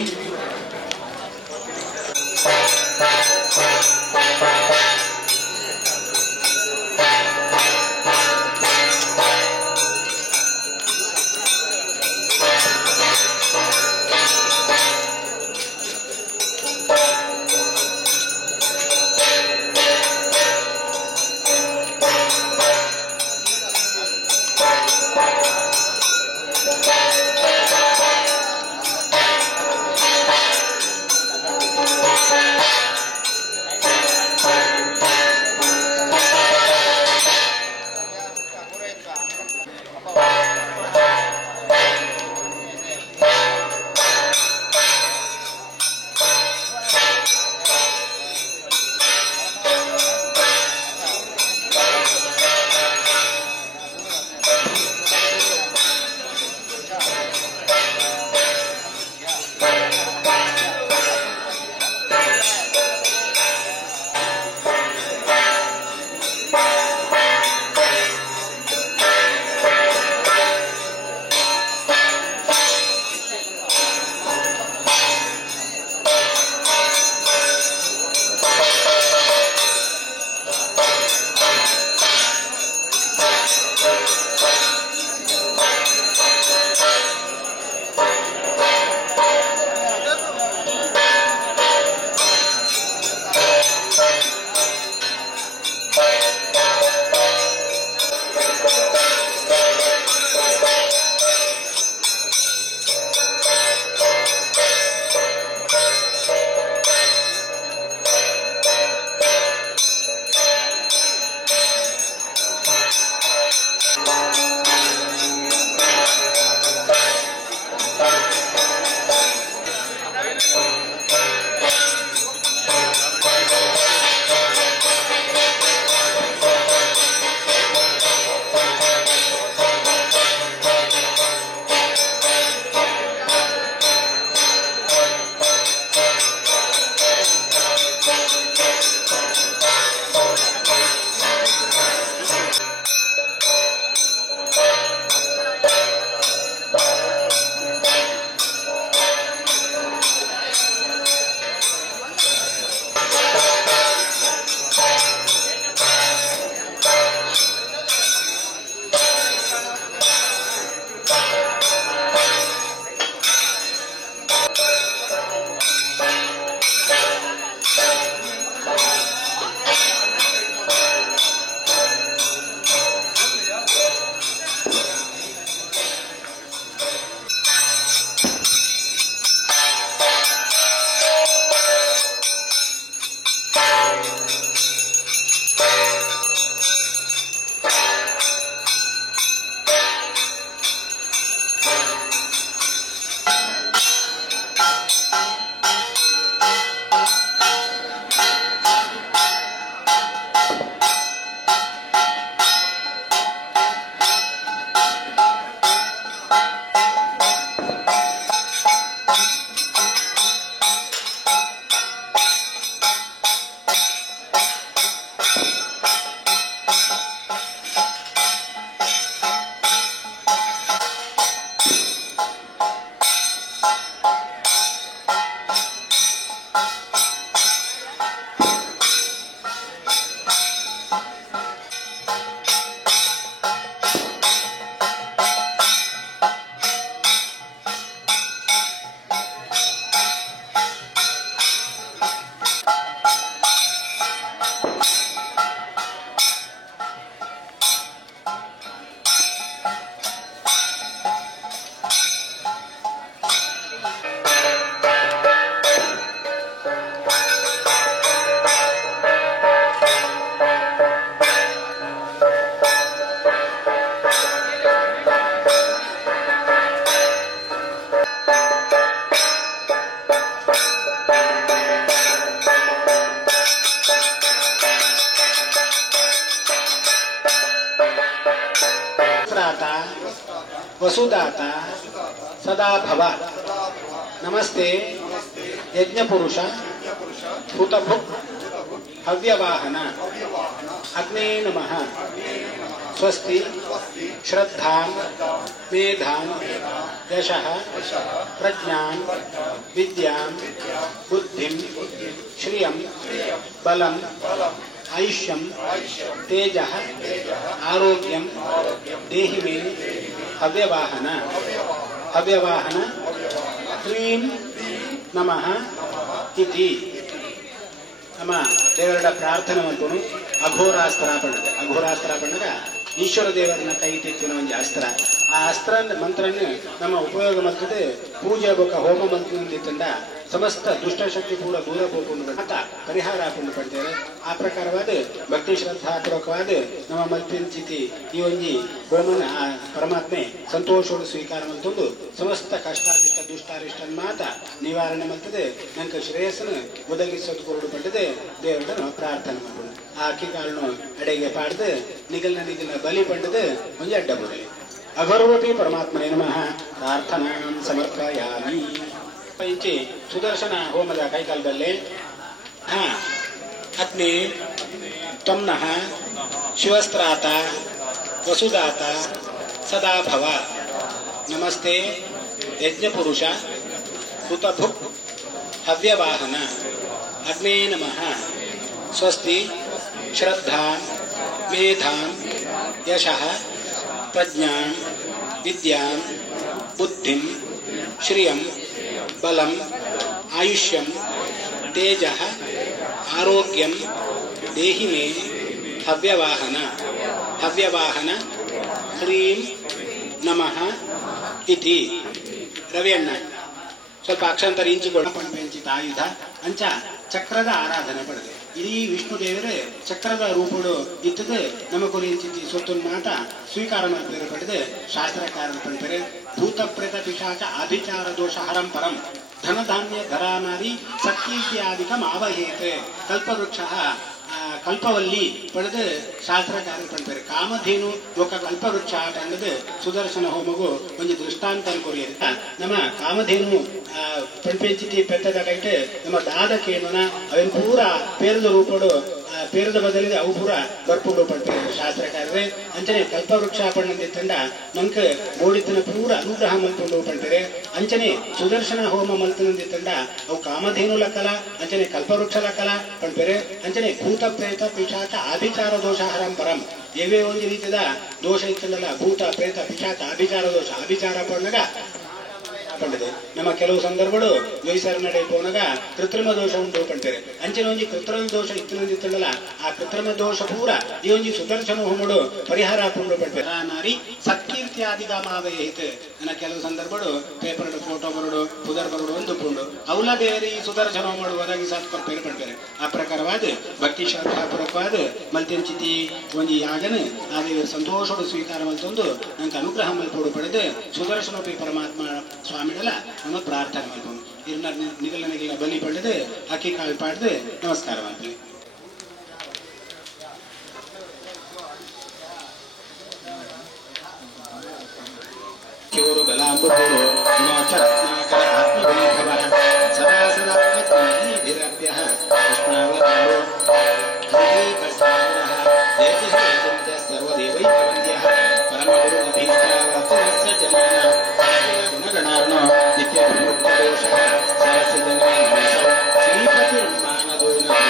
ವಸುದಾತ ಸದಾ ಭವ ನಮಸ್ತೆ ಯಜ್ಞಪುರುಷ ಭೂತಭುಕ್ ಹವ್ಯವಾಹನ ಅಗ್ನೇ ನಮಃ ಸ್ವಸ್ತಿ ಶ್ರದ್ಧಾಂ ಮೇಧಾಂ ಯಶಃ ಪ್ರಜ್ಞಾಂ ವಿದ್ಯಾಂ ಬುದ್ಧಿಂ ಶ್ರಿಯಂ ಬಲಂ ಆಯುಷ್ಯಂ ತೇಜಃ ಆರೋಗ್ಯಂ ದೇಹಿ ಮೇ ಹವ್ಯವಾಹನ ಕ್ರೀಂ ನಮಃ ಇತಿ ನಮ್ಮ ದೇವರ ಪ್ರಾರ್ಥನೆ ಮಾಡ್ಕೊಂಡು ಅಘೋರಾಸ್ತ್ರ ಪಂಡಗ ಈಶ್ವರ ದೇವರನ್ನ ಕೈ ತೆಚ್ಚಿನ ಒಂದು ಅಸ್ತ್ರ ಆ ಅಸ್ತ್ರ ಮಂತ್ರನ್ನು ನಮ್ಮ ಉಪಯೋಗ ಮಾಡ್ತದೆ ಪೂಜೆ ಬೇಕಾ ಹೋಮ ಮಂತ್ರದಿಂದ ಸಮಸ್ತ ದುಷ್ಟಶಕ್ತಿ ಕೂಡ ದೂರ ಹೋಗ್ಕೊಂಡು ಪರಿಹಾರ ಹಾಕೊಂಡು ಪಡ್ತೇವೆ ಆ ಪ್ರಕಾರವಾದ ಭಕ್ತಿ ಶ್ರದ್ಧಾಪೂರ್ವಕವಾದ ನಮ್ಮ ಮಲ್ಪಿಂಚಿತಿ ಈ ಒಂಜಿ ಹೋಮನ ಆ ಪರಮಾತ್ಮೆ ಸಂತೋಷೋಡು ಸ್ವೀಕಾರ ಮಾಡ್ಕೊಂಡು ಸಮಸ್ತ ಕಷ್ಟಾರಿಷ್ಟ ದುಷ್ಟಾರಿಷ್ಟ ಮಾತ ನಿವಾರಣೆ ಮಾಡ್ತದೆ ನಂಗೆ ಶ್ರೇಯಸ್ಸನ್ನು ಒದಗಿಸೋದು ಕೊರಡು ಪಡ್ಡದೆ ದೇವರನ್ನು ಪ್ರಾರ್ಥನೆ ಮಾಡ್ಕೊಂಡು ಆ ಅಕ್ಕಿ ಕಾಳನ್ನು ಅಡೆಗೆ ಪಾಡ್ದು ನಿಗಲ್ನ ಬಲಿ ಪಡ್ಡದು ಒಂಜಿ ಅಡ್ಡ ಬರಲಿ ಅಘೋರವತಿ ಪರಮಾತ್ಮನೇ ನಮಃ ಪ್ರಾರ್ಥನಾ ಸಮರ್ಪಯಾಮಿ ಇಂಚಿ ಸುದರ್ಶನ ಹೋಮದ ಕೈಕಾಲದಲ್ಲಿ ಅಗ್ನಿ ತ್ವಮ್ನಃ ಶಿವಸ್ತ್ರಾತ ವಸುದಾತ ಸದಾ ಭವ ನಮಸ್ತೆ ಯಜ್ಞಪುರುಷ ಋತಭುಕ್ ಹವ್ಯವಾಹನ ಅಗ್ನೇ ನಮಃ ಸ್ವಸ್ತಿ ಶ್ರದ್ಧಾಂ ಮೇಧಾಂ ಯಶಃ ಪ್ರಜ್ಞಾಂ ವಿದ್ಯಾಂ ಬುದ್ಧಿಂ ಶ್ರಿಯಂ ಬಲಂ ಆಯುಷ್ಯಂ ತೇಜಃ ಆರೋಗ್ಯಂ ದೇಹಿ ಮೇ ಹವ್ಯವಾಹನ ಕ್ರೀಂ ನಮಃ ಇತಿ ರವಿಯಣ್ಣ ಸ್ವಲ್ಪ ಅಕ್ಷಾಂತರ ಇಂಚಿಕೊಂಡು ಪಂಚಿತ ಆಯುಧ ಅಂಚ ಚಕ್ರದ ಆರಾಧನೆ ಪಡೆದೆ ಇಡೀ ವಿಷ್ಣು ದೇವರೇ ಚಕ್ರದ ರೂಪಗಳು ಇದ್ದದು ನಮ್ಮ ಕುರಿತು ಸೊತ್ತು ಮಾತ ಸ್ವೀಕಾರ ಮಾಡ್ತಾರೆ ಪಡೆದು ಶಾಸ್ತ್ರಕಾರ ಪಡ್ತಾರೆ ಭೂತ ಪ್ರೇತ ಪಿಶಾಚ ಆಭಿಚಾರ ದೋಷ ಹರಂ ಪರಂ ಧನಧಾನ್ಯ ಧರಾನಾರಿ ಸತ್ಯೀತ್ಯಾದಿಕಂ ಆವಹೇತೆ ಕಲ್ಪವೃಕ್ಷ ಕಲ್ಪವಲ್ಲಿ ಪಡೆದು ಶಾಸ್ತ್ರಕಾರ ಪಡ್ತಾರೆ ಕಾಮಧೇನು ಲೋಕ ಕಲ್ಪವೃಕ್ಷ ಅನ್ನೋದು ಸುದರ್ಶನ ಹೋಮಗು ಒಂದು ದೃಷ್ಟಾಂತ ಅನ್ಕೊರಿಯತ್ತ ನಮ್ಮ ಕಾಮಧೇನು ಪಂಪೆಂಚಿತಿ ಪೆತ್ತದ ಕೈಟ್ ನಮ್ಮ ದಾದಕೇನೋನ ಅವನ್ ಪೂರ ಪೇರದ ರೂಪಡು ಪೇರದ ಬದಲಿಗೆ ಅವು ಪೂರ ಬರ್ಪುಡು ಪಡ್ತಾರೆ ಶಾಸ್ತ್ರಕಾರರೇ ಅಂಚನೆ ಕಲ್ಪವೃಕ್ಷ ಪಣ್ಣಂದಿತ್ತಂಡ ನಂಕ ಬೋಡಿತನ ಪೂರ ಅನುಗ್ರಹ ಮಲ್ಕೊಂಡು ಪಡ್ತಾರೆ ಅಂಚನೆ ಸುದರ್ಶನ ಹೋಮ ಮಲ್ತನಂದಿತ್ತಂಡ ಅವು ಕಾಮಧೇನು ಲಕ್ಕಲ ಅಂಚನೆ ಕಲ್ಪವೃಕ್ಷ ಲಕ್ಕಲ ಪಡ್ತಾರೆ ಅಂಚನೆ ಭೂತ ಪ್ರೇತ ಪಿಶಾಚ ಆಭಿಚಾರ ದೋಷ ಹರಂ ಪರಂ ಏವೇ ಒಂದು ರೀತಿಯ ದೋಷ ಇತ್ತಲ್ಲ ಭೂತ ಪ್ರೇತ ಪಿಶಾಚ ಆಭಿಚಾರ ದೋಷ ಆಭಿಚಾರ ಪಡ್ನಾಗ ಪಂಡಿದೆ ನಮ್ಮ ಕೆಲವು ಸಂದರ್ಭಗಳು ವಯಸ್ಸರ ನಡೆ ಪೋನಾಗ ಕೃತ್ರಿಮ ದೋಷ ಉಂಟು ಪಂಡ್ತಾರೆ ಅಂಚನೆ ಒಂಜಿ ಕೃತ್ರಿಮ ದೋಷ ಇತ್ತಲ್ಲ ಆ ಕೃತ್ರಿಮ ದೋಷ ಪೂರ ಈ ಒಂಜಿ ಸುದರ್ಶನ ಹೋಮಡು ಪರಿಹಾರ ಹಾಕೊಂಡು ಪಡ್ತಾರೆ ನಾರಿ ಸತ್ಕೀರ್ತಿಯಾದಿಗಾಮಾವಹಿತ ನನ್ನ ಕೆಲವು ಸಂದರ್ಭಗಳು ಪೇಪರ್ ಫೋಟೋ ಬರೋಡು ಉದರ್ ಬರೋಡು ಒಂದು ಪುಂಡು ಅವಲ ಬೇರೆ ಈ ಸುದರ್ಶನ ಹೋಮಡು ಒದಗಿ ಸಾತ್ಕೊಳ್ತಾರೆ ಪಡ್ತಾರೆ ಆ ಪ್ರಕಾರವಾದ ಭಕ್ತಿ ಶ್ರದ್ಧಾಪೂರ್ವಕವಾದ ಮಲ್ತಿಂಚಿತಿ ಒಂಜಿ ಯಾಗನ ಆದ ಸಂತೋಷಡು ಸ್ವೀಕಾರ ಮಲ್ತೊಂದು ನಂಗೆ ಅನುಗ್ರಹ ಮಲ್ಪೋಡು ಪಡೆದು ಸುದರ್ಶನೋಪಿ ಪರಮಾತ್ಮ ಸ್ವಾಮಿಗಳ ನಮ್ಮ ಪ್ರಾರ್ಥನೆ ಮಾಡ್ಕೊಂಡು ಇದನ್ನ ನಿಗಲ ಬಲಿ ಪಡೆದು ಅಕ್ಕಿ ಕಾಳು ಪಾಡ್ದು ನಮಸ್ಕಾರ ಮಾಡ್ತೀವಿ ಕಿವರು ಬಲಾಂಬುರು ಮೋಕ್ಷರತ್ನಾಕರ ಆತ್ಮವೈಭವಃ ಸದಾ ಸದಾ ಆತ್ಮೈಭಿರಪ್ಯಃ ಕೃಷ್ಣಾವತಾರೋ ಹರಿಕೃಷ್ಣಾವರಃ ದೇತಿ ಚಿಂತ್ಯ ಸರ್ವದೇವೈಕವಂದ್ಯಃ ಪರಮಗುರುರಭೀಷ್ಟಾವಚರಸ್ಯ ಜನಾನ ಗುಣಗಣಾರ್ಣೋ ನಿತ್ಯವಿಮುಕ್ತದೋಷಃ ಸಹಸ್ರ ಜನಾನಸೌ ಶ್ರೀಪತಿರ್ಮಾನದೋನಃ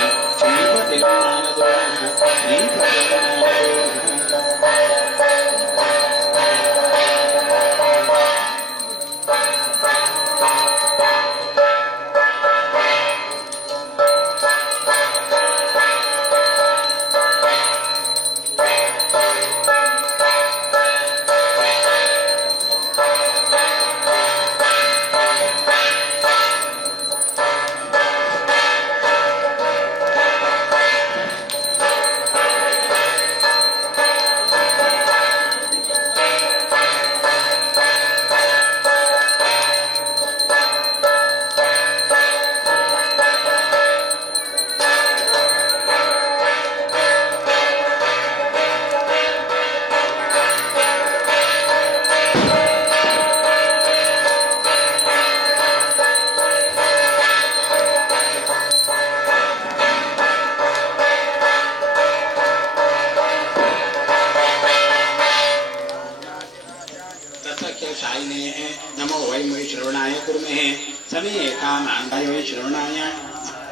कुर्महे समे कामान्ताय श्रवणाय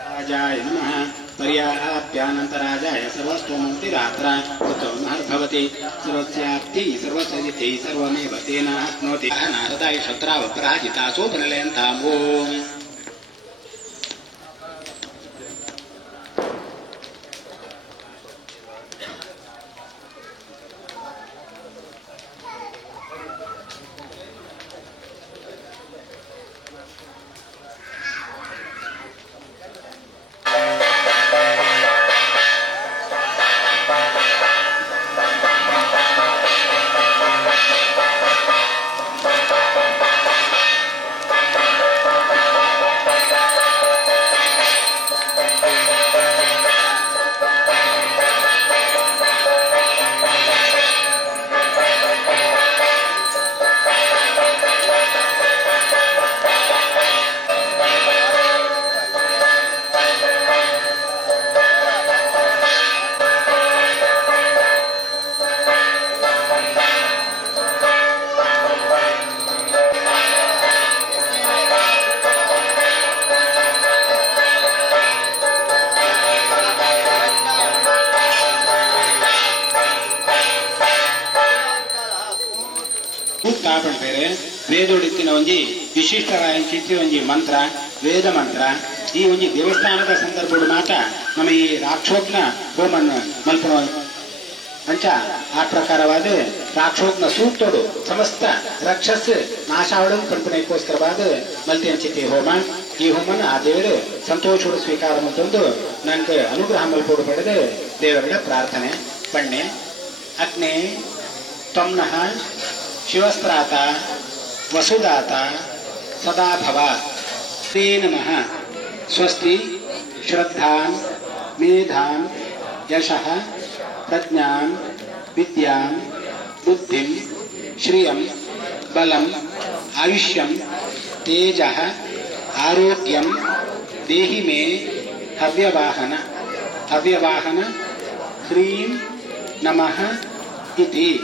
राजाय नमः पर्याप्यानन्तराजाय सर्वस्तोमुक्तिरात्र ततो महर्भवति सर्वस्याप्ति सर्वसजिते सर्वमेव तेन आप्नोति नारदाय शत्रावपराजिता सोपनलयन्ताम् ओम् ವೇದೋಡಿತ್ತಿನ ಒಂಜಿ ವಿಶಿಷ್ಟವಾದ ಒಂಜಿ ಮಂತ್ರ ವೇದ ಮಂತ್ರ ಈ ಒಂಜಿ ದೇವಸ್ಥಾನದ ಸಂದರ್ಭದ ಮಾತ ನಮ್ಮ ಈ ರಾಕ್ಷೋಗ್ನ ಹೋಮನ್ನು ಮಲ್ಪನ ಅಂಚ ಆ ಪ್ರಕಾರವಾದ ರಾಕ್ಷೋಗ್ನ ಸೂಕ್ತೋಡು ಸಮಸ್ತ ರಕ್ಷಸ್ ನಾಶಾವಡನ್ನು ಕಲ್ಪನೆಗೋಸ್ಕರವಾದ ಮಲ್ತಿ ಅಂಚಿತಿ ಹೋಮ ಈ ಹೋಮನ ಆ ದೇವರು ಸಂತೋಷೋಡು ಸ್ವೀಕಾರ ಮತ್ತೊಂದು ನನಗೆ ಅನುಗ್ರಹ ಮಲ್ಪೋಡು ಪಡೆದು ದೇವರ ಪ್ರಾರ್ಥನೆ ಪಣ್ಣೆ ಅಗ್ನಿ ತ್ವಮ್ನಃ ಶಿವಸ್ತ್ರಾತ ವಸುದಾತ ಸದಾ ಭವ ಶ್ರೀ ನಮಃ ಸ್ವಸ್ತಿ ಶ್ರದ್ಧಾಂ ಮೇಧಾಂ ಯಶಃ ಪ್ರಜ್ಞಾಂ ವಿದ್ಯಾಂ ಬುದ್ಧಿಂ ಶ್ರಿಯಂ ಬಲಂ ಆಯುಷ್ಯಂ ತೇಜಃ ಆರೋಗ್ಯಂ ದೇಹಿ ಮೇ ಹವ್ಯವಾಹನ ಶ್ರೀಂ ನಮಃ ಇತಿ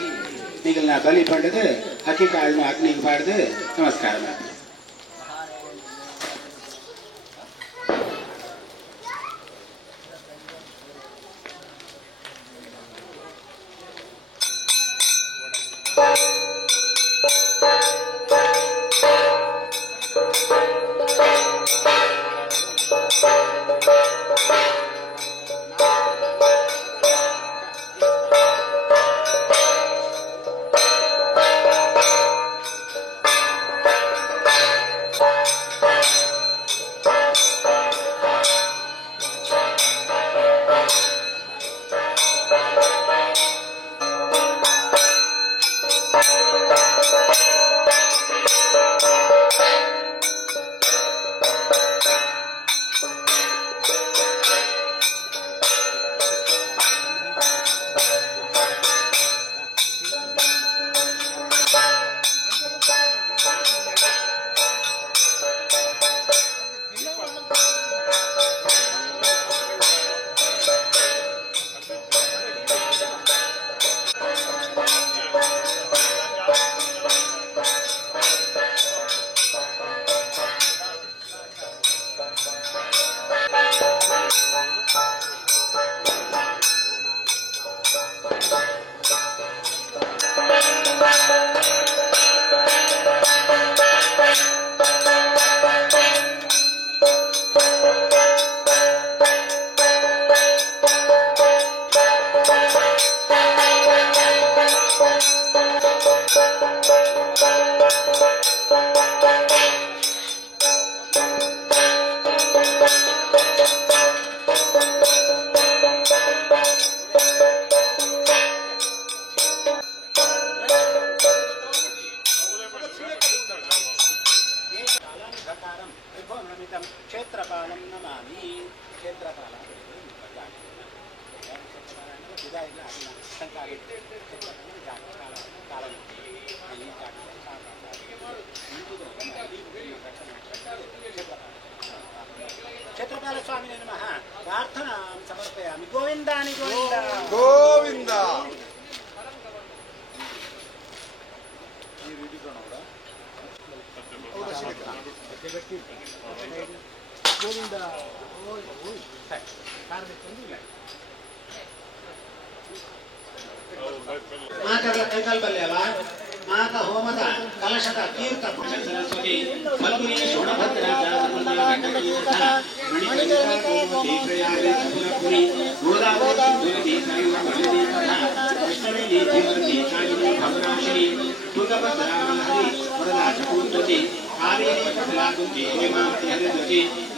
ಈಗಲ್ಲ ಬಲಿ ಪಡೆದು ಅಕ್ಕಿ ಕಾಳನ್ನು ಅಗ್ನಿಗೆ ಪಾಡ್ದು ನಮಸ್ಕಾರ ಮಾಡಿ ಕ್ಷೇತ್ರಪಾಲಂ ನಮಾಮಿ ಕ್ಷೇತ್ರಪಾಲ ಕ್ಷೇತ್ರಪಾಲ ಸ್ವಾಮಿನೇ ನಮಃ ಪ್ರಾರ್ಥನಾ ಸಮರ್ಪಯಾಮಿ ಗೋವಿಂದಾನಿ ಗೋವಿಂದ ಗೋವಿಂದ ಮಾತೆಲ್ಲ ಕೈಕಾಲ್ ಅಲ್ವಾ ಮಾತ ಹೋಮದ ಕಲಶದ ತೀರ್ಥ ಸರಸ್ವತಿ ಫಲ್ಗುಣಿ ಶೋಣಭದ್ರ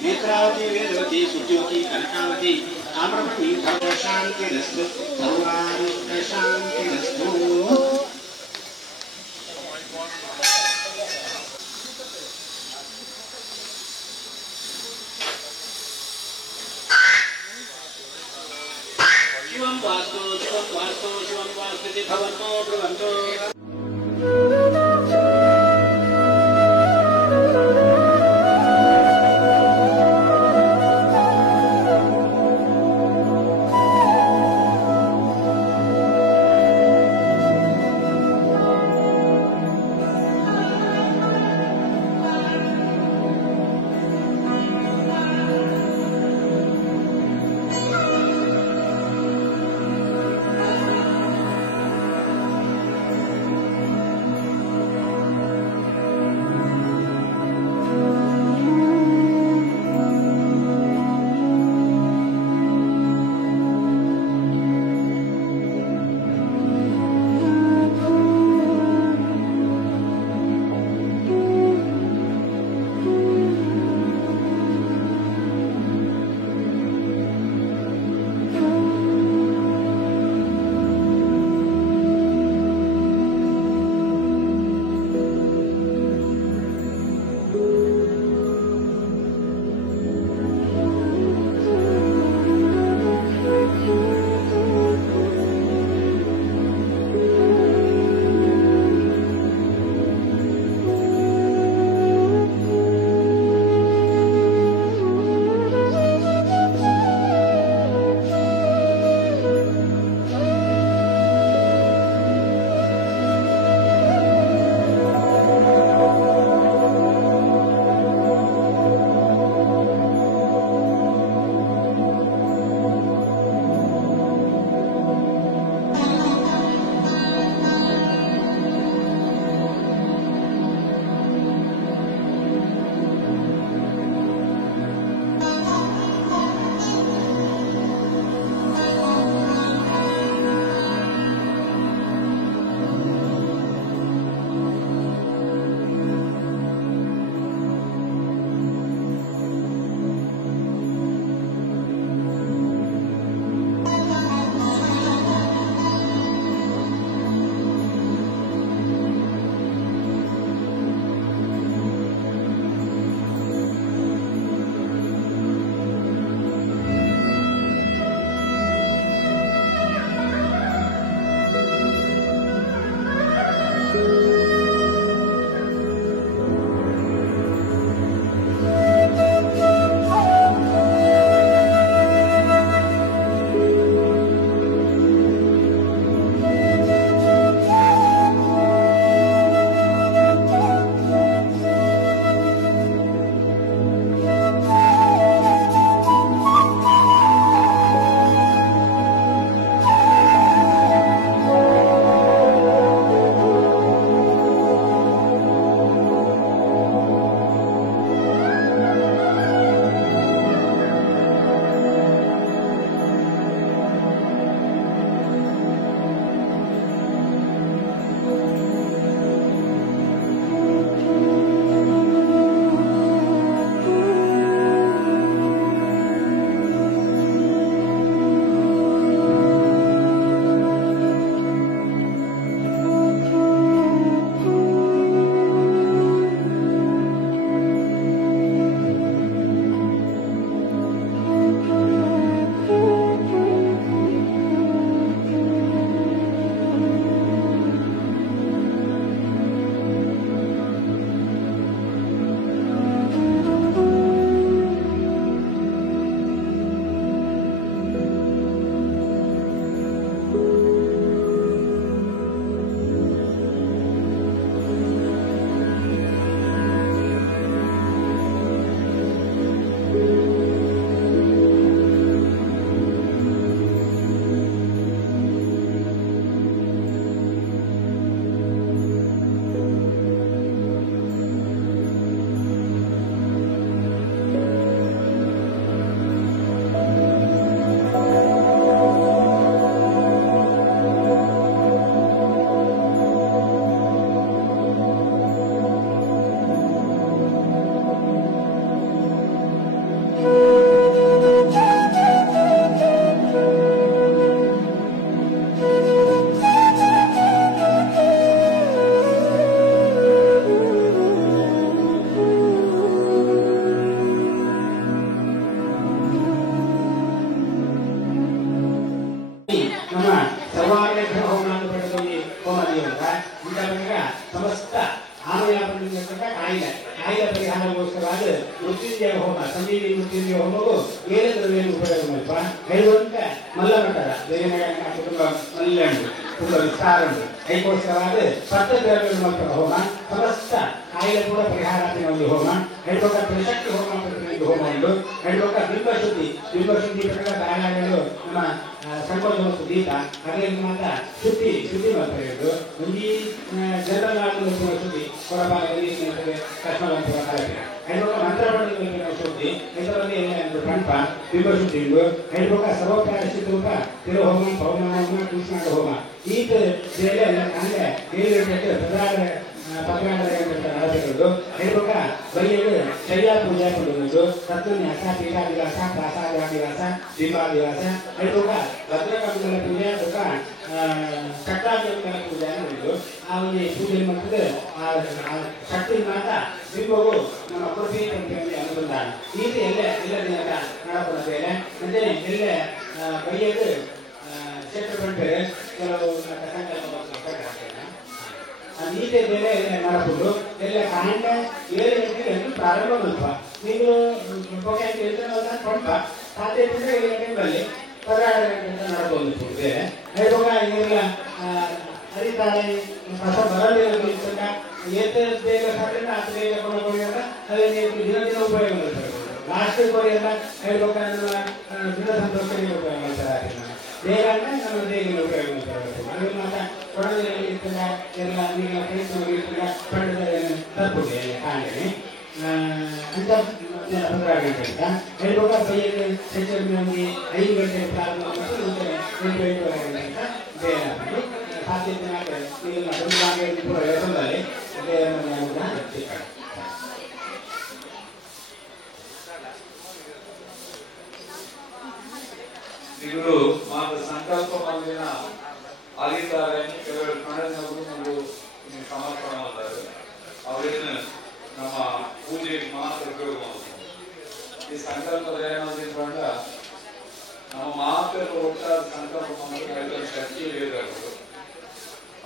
ನೇತ್ರಾವತಿ ವೇದವತಿ ಸುಜ್ಯೋತಿ ಕನಕಾವತಿ ಆಮ್ರಪಣಿ ಶಾಂತಿರಸ್ತು ಸರ್ವಾರಿಷ್ಟ ಶಾಂತಿರಸ್ತು. ಶಿವಂ ವಾಸ್ತು ಶಿವಂ ವಾಸ್ತು ಶಿವಂ ವಾಸ್ತು ಭವಂತೋ ಬ್ರುವಂತೋ. ಮೃತ್ಯುಂಜಯ ಹೋಮ ಸಂಜೀವಿ ಮೃತ್ಯುಂಜಯ ಹೋಮವು ಏಳು ದ್ರವ್ಯವನ್ನು ಉಪಯೋಗ ಮಾಡುವ ಹೇಳುವಂತ ಮಲ್ಲ ಮಟ್ಟದ ಬೇರೆ ಕುಟುಂಬ ಮಲ್ಲು ತುಂಬ ವಿಸ್ತಾರ ಉಂಟು ಅದಕ್ಕೋಸ್ಕರವಾದ 10 ದ್ರವ್ಯಗಳು ಮಾತ್ರ ಹೋಮ ಸಮಸ್ತ ಕಾಯಿಲೆ ಕೂಡ ಪರಿಹಾರಾತ್ಮಕ ಒಂದು ಹೋಮ ಹೇಳುವಾಗ ತ್ರಿಶಕ್ತಿ ಹೋಮ ಪ್ರತಿನಿಧಿ ಹೋಮ ಉಂಟು ಹೇಳುವಾಗ ಬಿಂಬಶುದ್ಧಿ ಪ್ರಕಾರ ದಾಯಾಗಳು ನಮ್ಮ ಸಂಕೋಚ ಮತ್ತು ದೀಪ ಅದರಲ್ಲಿ ಮಾತ್ರ ಶುದ್ಧಿ ಮಾತ್ರ ಇರೋದು ಮುಂಜಿ ಜನರಲ್ ಶುದ್ಧಿ ಕೊರಬಾಗಲಿ ಕಶ್ಮಲಂಪುರ ಕಲಪೆ ಹೇಳುವಾಗ ಮಂತ್ರಪಂಡಿತ ಶುದ್ಧಿ ಇದರಲ್ಲಿ ಒಂದು ಪಂಪ ಬಿಂಬಶುದ್ಧಿ ಉಂಟು ಹೇಳುವಾಗ ಸರ್ವಪ್ರಾಯಶ್ಚಿತ ರೂಪ ತಿರುಹೋಮ ಪೌರ್ಣಮ ಕೃಷ್ಣಾಂಡ ಹೋಮ ಈ ಅಂದ್ರೆ 7 ನಡೆಸಿರುವುದು ಹೇಳುವಾಗ ಬೈಯಲು ಶಯ್ಯಾ ಪೂಜೆ ಕೊಡುವುದು ತತ್ವನ್ಯಾಸ ಪೀಠಾದಿವಾಸ ಪ್ರಾಸಾದಾದಿವಾಸ ಬಿಂಬಾದಿವಾಸ ಹೇಳುವಾಗ ಭದ್ರಕಂಗಳ ಪೂಜೆ ಅಥವಾ ಚಕ್ರಾದಿಗಳ ಪೂಜೆ ಅನ್ನೋದು ಆ ಒಂದು ಪೂಜೆ ಮಾಡ್ತದೆ ಆ ಶಕ್ತಿ ಮಾತ್ರ ಬಿಂಬವು ನಮ್ಮ ಪೃಥ್ವಿ ತಂತ್ರದಲ್ಲಿ ಅನುಸಂಧಾನ ಇದು ಎಲ್ಲ ದಿನದ ನಡಪಡುತ್ತೇನೆ ಮತ್ತೆ ಎಲ್ಲ ಬೈಯಲು ಕ್ಷೇತ್ರ ಬಂದರೆ ಕೆಲವು ನೀತಿ ಬೆಲೆ ಮಾಡಬಹುದು ಎಲ್ಲ ಕಾಂಡ 7 ಗಂಟೆಗೆ ಪ್ರಾರಂಭ ಮಾಡುವ ನೀವು ಪಂಪ ಸಾಧ್ಯತೆ 7 ಗಂಟೆಗಳಲ್ಲಿ 16 ಗಂಟೆ ಮಾಡಬಹುದು ಬೇರೆ ಹೇಳುವಾಗ ಈಗೆಲ್ಲ ಹರಿತಾಳೆ ಹೊಸ ಬರಲಿಲ್ಲ ಬೇಗ ಸಾಧ್ಯ ಅದು ಬೇಗ ಕೊಂಡೋಗಿಲ್ಲ ಅದನ್ನು ದಿನ ಉಪಯೋಗ ಮಾಡ್ತಾರೆ ಲಾಸ್ಟ್ ಎಲ್ಲ ಹೇಳುವಾಗ ದಿನ ಸಂತೋಷಕ್ಕೆ ಉಪಯೋಗ ಮಾಡ್ತಾರೆ ಬೇಗ ಅಂದ್ರೆ ನಮ್ಮ ದೇಗಿನ ಉಪಯೋಗ ಮಾಡ್ತಾರೆ ಅದು ಮಾತ್ರ ಕೊಡದಲ್ಲಿ ಇರ್ತದ ಎಲ್ಲ ನೀರಿನ ಪ್ರಯತ್ನ ಪಂಡದಲ್ಲಿ ತಪ್ಪುದೆ ಕಾಣೆ ಅಂತ 16 ಗಂಟೆ ಹೇಳುವಾಗ ಬೈಯಲ್ಲಿ ಹೆಚ್ಚು ನಮಗೆ 5 ಗಂಟೆ ಪ್ರಾರಂಭ ಮಾಡಿ 8 ಗಂಟೆ ಬೇರೆ ಸಾಧ್ಯತೆ ನೀರಿನ ಪೂರ ವ್ಯವಸ್ಥೆಯಲ್ಲಿ ಇವರು ಮಾತ್ರ ಸಂಕಲ್ಪ ಮಂದಿನ ಆಗಿದ್ದಾರೆ ಕೆಲವರು ಕಣ್ಣನವರು ಒಂದು ಸಮರ್ಪಣೆ ಮಾಡ್ತಾರೆ ಅವರನ್ನು ನಮ್ಮ ಪೂಜೆಗೆ ಮಾತ್ರ ಉಪಯೋಗ ಮಾಡ್ತಾರೆ ಈ ಸಂಕಲ್ಪದ ಏನಾದ್ರಿಂದ ನಮ್ಮ ಮಾತ್ರ ಒಟ್ಟಾದ ಸಂಕಲ್ಪ ಮಾಡಿದ್ರೆ ಶಕ್ತಿ ಬೇಕಾಗುತ್ತೆ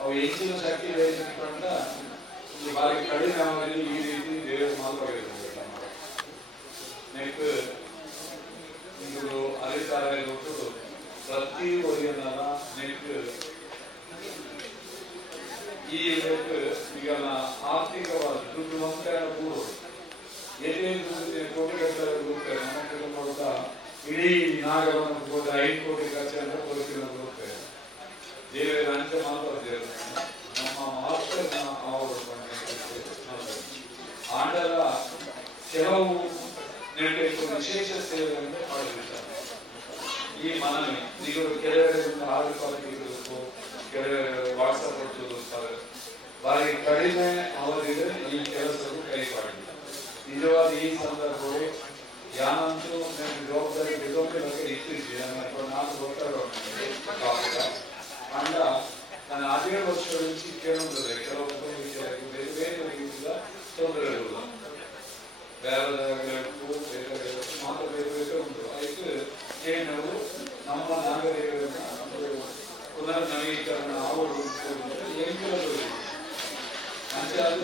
ಅವು ಹೆಚ್ಚಿನ ಶಕ್ತಿ ಬೇಕಂತ ಈ ಬಾರಿ ಕಡಿಮೆ ಅವರಲ್ಲಿ ಈ ರೀತಿ ದೇವರ ಮಾತುಗಳಿರುತ್ತೆ ನೆಕ್ಸ್ಟ್ ಇವರು ಅಧಿಕಾರ ಕೊಟ್ಟು ಪ್ರತಿ ಒರಿಯನ್ನ ನೆಕ್ಸ್ಟ್ ಈ ಈಗ ಆರ್ಥಿಕವಾದ ದುಡ್ಡು ಅಂತ ಕೂಡ ಕೋಟಿಗಟ್ಟಲೆ ಬರುತ್ತೆ ನಮ್ಮ ಕುಟುಂಬದ ಇಡೀ ನಾಗವನ್ನು ಕೂಡ 5 ಕೋಟಿ ಖರ್ಚು ಅಂತ ಕೊಡ್ತಿರೋ ಬರುತ್ತೆ ದೇವರ ಅಂಚ ಮಾತಾಡ್ತಾರೆ ನಮ್ಮ ಮಾಸ್ಟರ್ನ ಅವರು ಆಂಡಲ ಕೆಲವು ನಿರ್ಣಯಕ್ಕೆ ವಿಶೇಷ ಸೇವೆಯನ್ನು ಮಾಡಿರುತ್ತಾರೆ ಈ ಮನವಿ ಈಗ ಕೆಲವರಿಂದ ಆರೋಗ್ಯಬೇಕು ಕೆಲವರು ವಾಟ್ಸಪ್ ಕೊಟ್ಟಿರುತ್ತಾರೆ ಬಾರಿ ಕಡಿಮೆ ಅವರಿಗೆ ಈ ಕೆಲಸವು ಕೈಪಾಡಿಲ್ಲ ನಿಜವಾದ ಈ ಸಂದರ್ಭವು ಯಾನಂತೂ ಜವಾಬ್ದಾರಿ ಬಗ್ಗೆ ಇತ್ತೀಚೆಗೆ ನಾನು ಗೊತ್ತಾಗ ಅಂಡ ನಾನು 17 ವರ್ಷಗಳ నుంచి ಕೇಳುತ್ತದೆ ಕೆಲವೊಂದು ವಿಷಯಕ್ಕೆ ಬೇರೆ ಬೇರೆ ರೀತಿಯ ತೊಂದರೆಗಳು ಬೇರೆ ಮಾತ್ರ ಬೇರೆ ಉಂಟು ಅದಕ್ಕೆ ಏನು ನಮ್ಮ ನಾಗರಿಕರನ್ನ ಪುನರ್ ನವೀಕರಣ ಅವರು ಅಂಚಾದ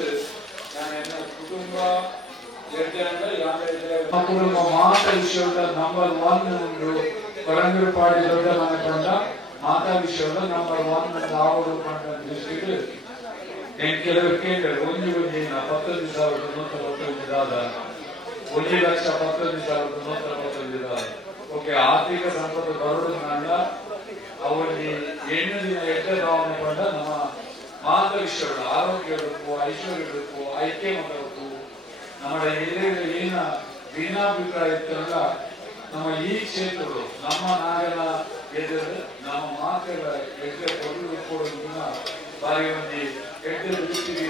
ನಾನು ಕುಟುಂಬ ಕುಟುಂಬ ಮಾತಾ ವಿಷಯದ ನಂಬರ್ 1 ಒಂದು ಕೊರಂಗರಪಾಡಿ ದೊಡ್ಡ ಮನೆ ಕಂಡ ಮಾತಾ ವಿಷಯದ ನಂಬರ್ 1 ಅವರು ಕಂಡ ದೃಷ್ಟಿಗೆ ಕೆಲವರು ಕೇಳಿದರು 1,19,195 1,11,195 ಓಕೆ ಆರ್ಥಿಕ ಸಂಪತ್ತು ಬರುವುದನ್ನ ಅವರಿಗೆ 8 ದಿನ ಭಾವನೆ ಕೊಂಡ ನಮ್ಮ ಮಾತಾ ವಿಷಯಗಳು ಆರೋಗ್ಯ ಇರಬೇಕು ಐಶ್ವರ್ಯ ಇರಬೇಕು ಐಕ್ಯ ಮಾಡಬೇಕು ನಮ್ಮ ಹಿರಿಯರು ಏನ ಭಿನ್ನಾಭಿಪ್ರಾಯ ಇತ್ತಲ್ಲ ನಮ್ಮ ಈ ಕ್ಷೇತ್ರಗಳು ನಮ್ಮ ನಾಗನ ಎದುರು ನಮ್ಮ ಮಾತೆಗಳ ಎದುರು ಕೊಡುವುದನ್ನ ಬಾರಿ ಒಂದು ಎಡ್ಡೆ ದೃಷ್ಟಿಗೆ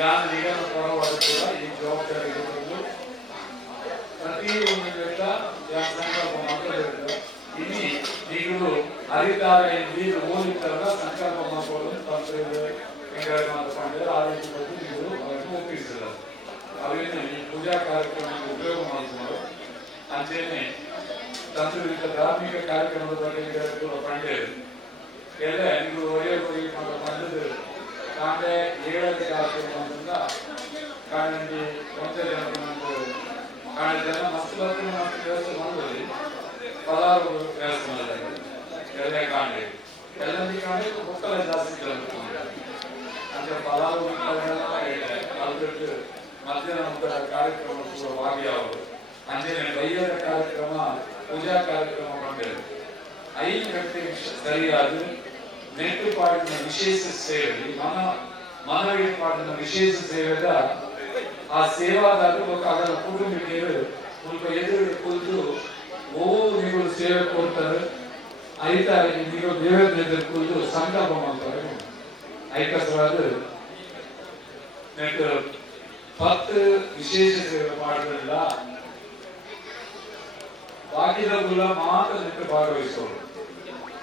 ಯಾನ ನಿಗಮ ಪರವಾದ ಕೂಡ ಈ ಜವಾಬ್ದಾರಿ ಪ್ರತಿ ಒಂದು ಸಂಕಲ್ಪ ಮಾತಾಡಿದ್ರು ಇಲ್ಲಿ ಈಗಲೂ ಅಧಿಕಾರ ನೀರು ಓದಿದ್ದಾರ ಸಂಕಲ್ಪ ಮಾಡ್ಕೊಳ್ಳೋದು ಮಾತುಕೊಂಡಿದ್ದಾರೆ ಆ ರೀತಿ ನೀವು ಅವರನ್ನು ಒಪ್ಪಿಸಿದ್ದಾರೆ ಅವರನ್ನು ಈ ಪೂಜಾ ಕಾರ್ಯಕ್ರಮಕ್ಕೆ ಉಪಯೋಗ ಮಾಡಿಕೊಂಡು ಅಂತೆಯೇ ಸಂಸ್ಕೃತಿಕ ಧಾರ್ಮಿಕ ಕಾರ್ಯಕ್ರಮದ ಬಗ್ಗೆ ಪಂಡಿತರು ಎಲ್ಲ ನೀವು ಒಳ್ಳೆಯ ಪಂಡಿತರು ಕಾಂಡೆ 7ನೇ ಕಾರ್ಯಕ್ರಮದಿಂದ ಕಾಂಡಿ 1 ಜನರು ಮಾಡಿದ್ರೆ ಮಸ್ತ್ ಬರ್ತೀನಿ ಮಸ್ತ್ ವ್ಯವಸ್ಥೆ ಮಾಡೋದು ಪಲಾರು ವ್ಯವಸ್ಥೆ ಮಾಡಿದ್ದಾರೆ ಎಲ್ಲ ಕಾಣಿ ಎಲ್ಲರಿಗೆ ಕಾಣಿ ಮಕ್ಕಳ ಜಾಸ್ತಿ ಅಂದ್ರೆ ಪಲಾರು ಅಲ್ಬಿಟ್ಟು ಮಧ್ಯಾಹ್ನ ಕಾರ್ಯಕ್ರಮ ಭಾಗಿಯಾವರು ಅಂಜನೆ ಬೈಯದ ಕಾರ್ಯಕ್ರಮ ಪೂಜಾ ಕಾರ್ಯಕ್ರಮ ಮಾಡಿದ್ರು 5 ಗಂಟೆಗೆ ಸರಿಯಾದ ನೆಟ್ಟುಪಾಡಿನ ವಿಶೇಷ ಸೇವೆ ಮನವಿಪಾಡಿನ ವಿಶೇಷ ಸೇವೆದ ಆ ಸೇವಾದಾರರು ಅದರ ಕುಟುಂಬಿಕರು ಸ್ವಲ್ಪ ಎದುರು ಕುಳಿತು ನೀವು ಸೇವೆ ಕೊಡ್ತಾರೆ ಆಯ್ತಾ ನೀವು ದೇವರ ಎದುರು ಕುಳಿತು ಸಂಕಲ್ಪ ಮಾಡ್ತಾರೆ ಐಕಸವಾದ ನೆಟ್ಟು 10 ವಿಶೇಷ ಸೇವೆ ಮಾಡೋದ್ರಿಂದ ಬಾಕಿದವರೆಲ್ಲ ಮಾತ್ರ ನೆಟ್ಟು ಭಾಗವಹಿಸೋರು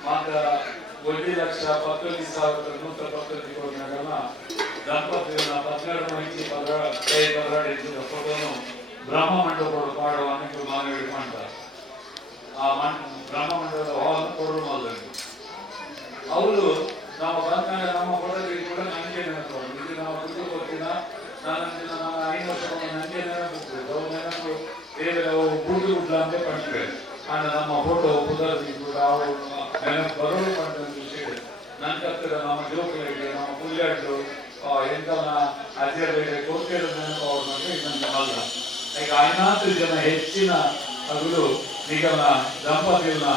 ಮಾತ್ರ 1 ಲಕ್ಷ 19,000 ನೂತ 19 ಕೋಟಿನಾಗಲ್ಲ ದಂಪತಿಗಳನ್ನ 12 ಇಂಚಿ 15 ಇಂಚಿನ ಫೋಟೋನು ಬ್ರಹ್ಮ ಮಂಟಪ ಮಾಡುವ ಅನೇಕ ಮಾನವರು ಮಾಡ್ತಾರೆ ಆ ಬ್ರಹ್ಮ ಮಂಟಪದ ಹಾಲ್ ಕೊಡಲು ಮಾಡಿದ್ರು ಅವರು ನಾವು ಬಂದಾಗ ನಮ್ಮ ಫೋಟೋಗೆ ಕೂಡ ನನಗೆ ನೆನಪು ಇದು ನಾವು ಕುರಿತು ಕೊಡ್ತೀನ ನಾನು 5 ವರ್ಷ ನನಗೆ ನೆನಪು ನೆನಪು ಬೇರೆ ಬೂಡು ಗುಡ್ಲ ಅಂತ ಕಂಡ್ರೆ ಆಗ ನಮ್ಮ ಫೋಟೋ ಪುದರ್ದಿ ಕೂಡ ಅವರು ನೆನಪು ಬರೋದು ಕಂಡ ವಿಷಯ ನನ್ನ ಹತ್ತಿರ ನಮ್ಮ ಜೋಕುಗಳಿಗೆ ನಮ್ಮ ಪುಲ್ಯಾಡ್ರು ಎಂಕಲ್ನ ಅಜ್ಜರಿಗೆ ಕೊಡ್ತಿರೋ ನೆನಪು ಅವ್ರ ಬಗ್ಗೆ ಇನ್ನೊಂದು ಅಲ್ಲ ಈಗ 5 ಜನ ಹೆಚ್ಚಿನ ಅಗಳು ನಿಗಮ ದಂಪತಿಗಳನ್ನ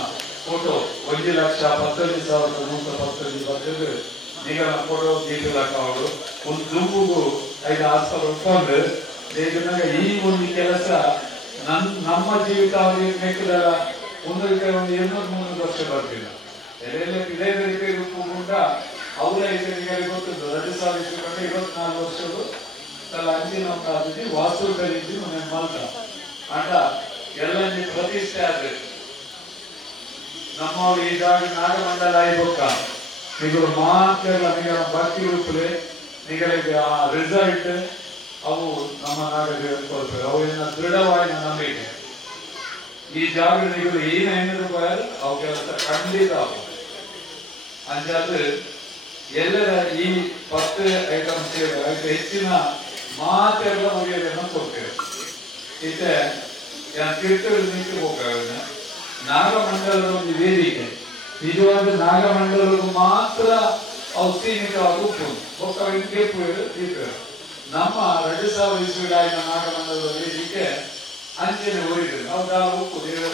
ಫೋಟೋ 1 ಲಕ್ಷ 15,119 ನಿಗಮ ಫೋಟೋ ಅವರು ಒಂದು ದುಂಬುಗೂ 5-6 ಸಾವಿರ ಉಟ್ಕೊಂಡು ದೇಶನಾಗ ಈ ಒಂದು ಕೆಲಸ ನಮ್ಮ ಜೀವಿತ ಅವರಿಗೆ ಮೆಕ್ಕದ ಒಂದು 200-300 ವರ್ಷ ಬರ್ತಿಲ್ಲ ಎಲ್ಲೆಲ್ಲ ಇದೇ ರೀತಿ ರೂಪುಗೊಂಡ ಅವರ ಹೆಸರಿಗೆ ಗೊತ್ತಿದ್ದು 2024 ವರ್ಷಗಳು ತಲ ಅಂಚಿನ ಒಂದು ವಾಸ್ತು ಕರೀತಿ ಮನೆ ಮಾಲ್ಕ ಅಂಡ ಎಲ್ಲ ಪ್ರತಿಷ್ಠೆ ಆದ್ರೆ ನಮ್ಮ ಈಗಾಗ ನಾಗಮಂಡಲ ಆಯ್ಬೋಕ ನಿಗಳು ಮಾತ್ರ ನಿಗಳ ಭಕ್ತಿ ರೂಪಲೆ ನಿಗಳಿಗೆ ಆ ರಿಸಲ್ಟ್ ಅವು ನಮ್ಮ ನಾಡಿಗೆ ಕೊಡ್ತವೆ ಅವುನ್ನ ದೃಢವಾಗಿ ನಂಬಿಕೆ ಈ ಜಾಗಗಳು ಏನು ರೂಪಾಯಿ ಅವು ಕೆಲಸ ಖಂಡಿತ ಅಂಜಾದ್ರೆ ಎಲ್ಲರ ಈ 10 ಐಟಮ್ ಸೇವೆ ಅದಕ್ಕೆ ಹೆಚ್ಚಿನ ಮಾತೆಲ್ಲ ಮುಗಿಯೋದನ್ನು ಕೊಡ್ತೇವೆ ಇತ್ತೆ ತೀರ್ಥಗಳು ನಿಂತು ಹೋಗ್ತವೆ ನಾಗಮಂಡಲದ ಒಂದು ವೇದಿಕೆ ನಿಜವಾದ ನಾಗಮಂಡಲಕ್ಕೂ ಮಾತ್ರ ಅವು ಸೀಮಿತವಾಗಿ ಉಪ್ಪು ನಮ್ಮ 2000 ಇಸ್ವಿಗಾಯಿನ ನಾಗಮಂಡಲದ ವೇದಿಕೆ ಅಂಚನೆ ಹೋಗಿದ್ರು ನಾವು ಉಪ್ಪು ದೇವರ